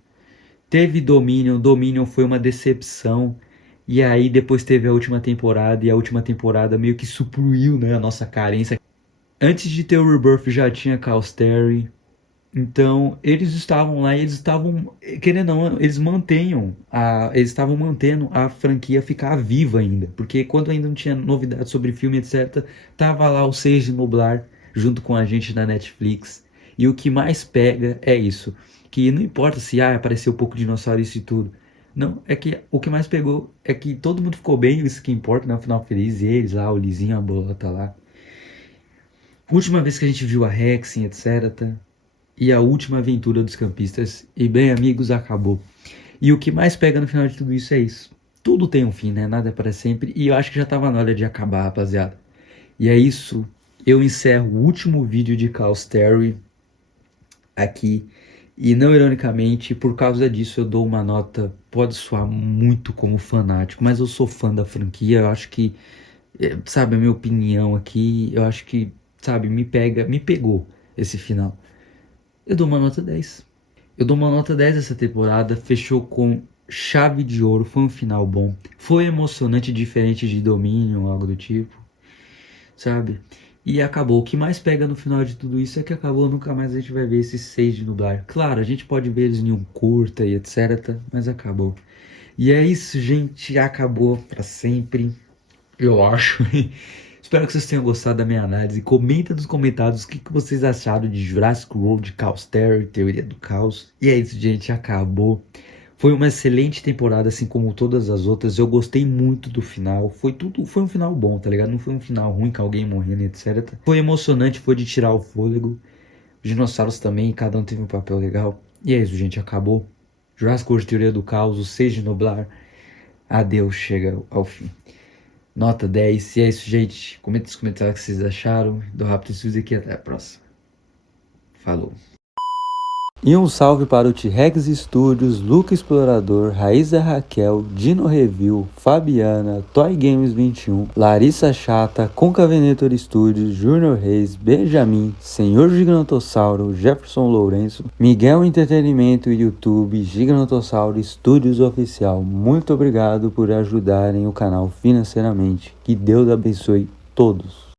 Teve Dominion, Dominion foi uma decepção. E aí depois teve a última temporada, e a última temporada meio que supriu, né, a nossa carência. Antes de ter o Rebirth já tinha Calsteri. Então, eles estavam lá e eles estavam, querendo ou não, eles estavam mantendo a franquia ficar viva ainda, porque quando ainda não tinha novidades sobre filme, etc, tava lá o Seis de Nublar junto com a gente na Netflix. E o que mais pega é isso, que não importa se apareceu pouco dinossauro isso e tudo. Não, é que o que mais pegou é que todo mundo ficou bem, isso que importa, né? O final feliz, e eles lá, o Lizinho, a Bolota lá. Última vez que a gente viu a Rex, etc. E a última aventura dos campistas. E bem, amigos, acabou. E o que mais pega no final de tudo isso é isso. Tudo tem um fim, né? Nada é para sempre. E eu acho que já tava na hora de acabar, rapaziada. E é isso. Eu encerro o último vídeo de Calsteri aqui. E não ironicamente, por causa disso eu dou uma nota. Pode soar muito como fanático, mas eu sou fã da franquia. Eu acho que, sabe, a minha opinião aqui, eu acho que, sabe, me pegou esse final. Eu dou uma nota 10. Eu dou uma nota 10 essa temporada. Fechou com chave de ouro. Foi um final bom. Foi emocionante, diferente de Dominion, algo do tipo. Sabe? E acabou. O que mais pega no final de tudo isso é que acabou. Nunca mais a gente vai ver esses seis de Nublar. Claro, a gente pode ver eles em um curta e etc. Mas acabou. E é isso, gente. Acabou pra sempre. Eu acho. Espero que vocês tenham gostado da minha análise. Comenta nos comentários o que vocês acharam de Jurassic World, Calsteri, Teoria do Caos. E é isso, gente. Acabou. Foi uma excelente temporada, assim como todas as outras. Eu gostei muito do final. Foi um final bom, tá ligado? Não foi um final ruim com alguém morrendo, etc. Foi emocionante, foi de tirar o fôlego. Os dinossauros também, cada um teve um papel legal. E é isso, gente. Acabou. Jurassic World, Teoria do Caos, o 6 de Noblar. Adeus, chega ao fim. Nota 10. E é isso, gente. Comenta nos comentários o que vocês acharam do Raptor Studios aqui. Até a próxima. Falou. E um salve para o T-Rex Studios, Luca Explorador, Raíza Raquel, Dino Review, Fabiana, Toy Games 21, Larissa Chata, Conca Venator Studios, Junior Reis, Benjamin, Senhor Gigantossauro, Jefferson Lourenço, Miguel Entretenimento e YouTube, Gigantossauro Studios Oficial. Muito obrigado por ajudarem o canal financeiramente. Que Deus abençoe todos.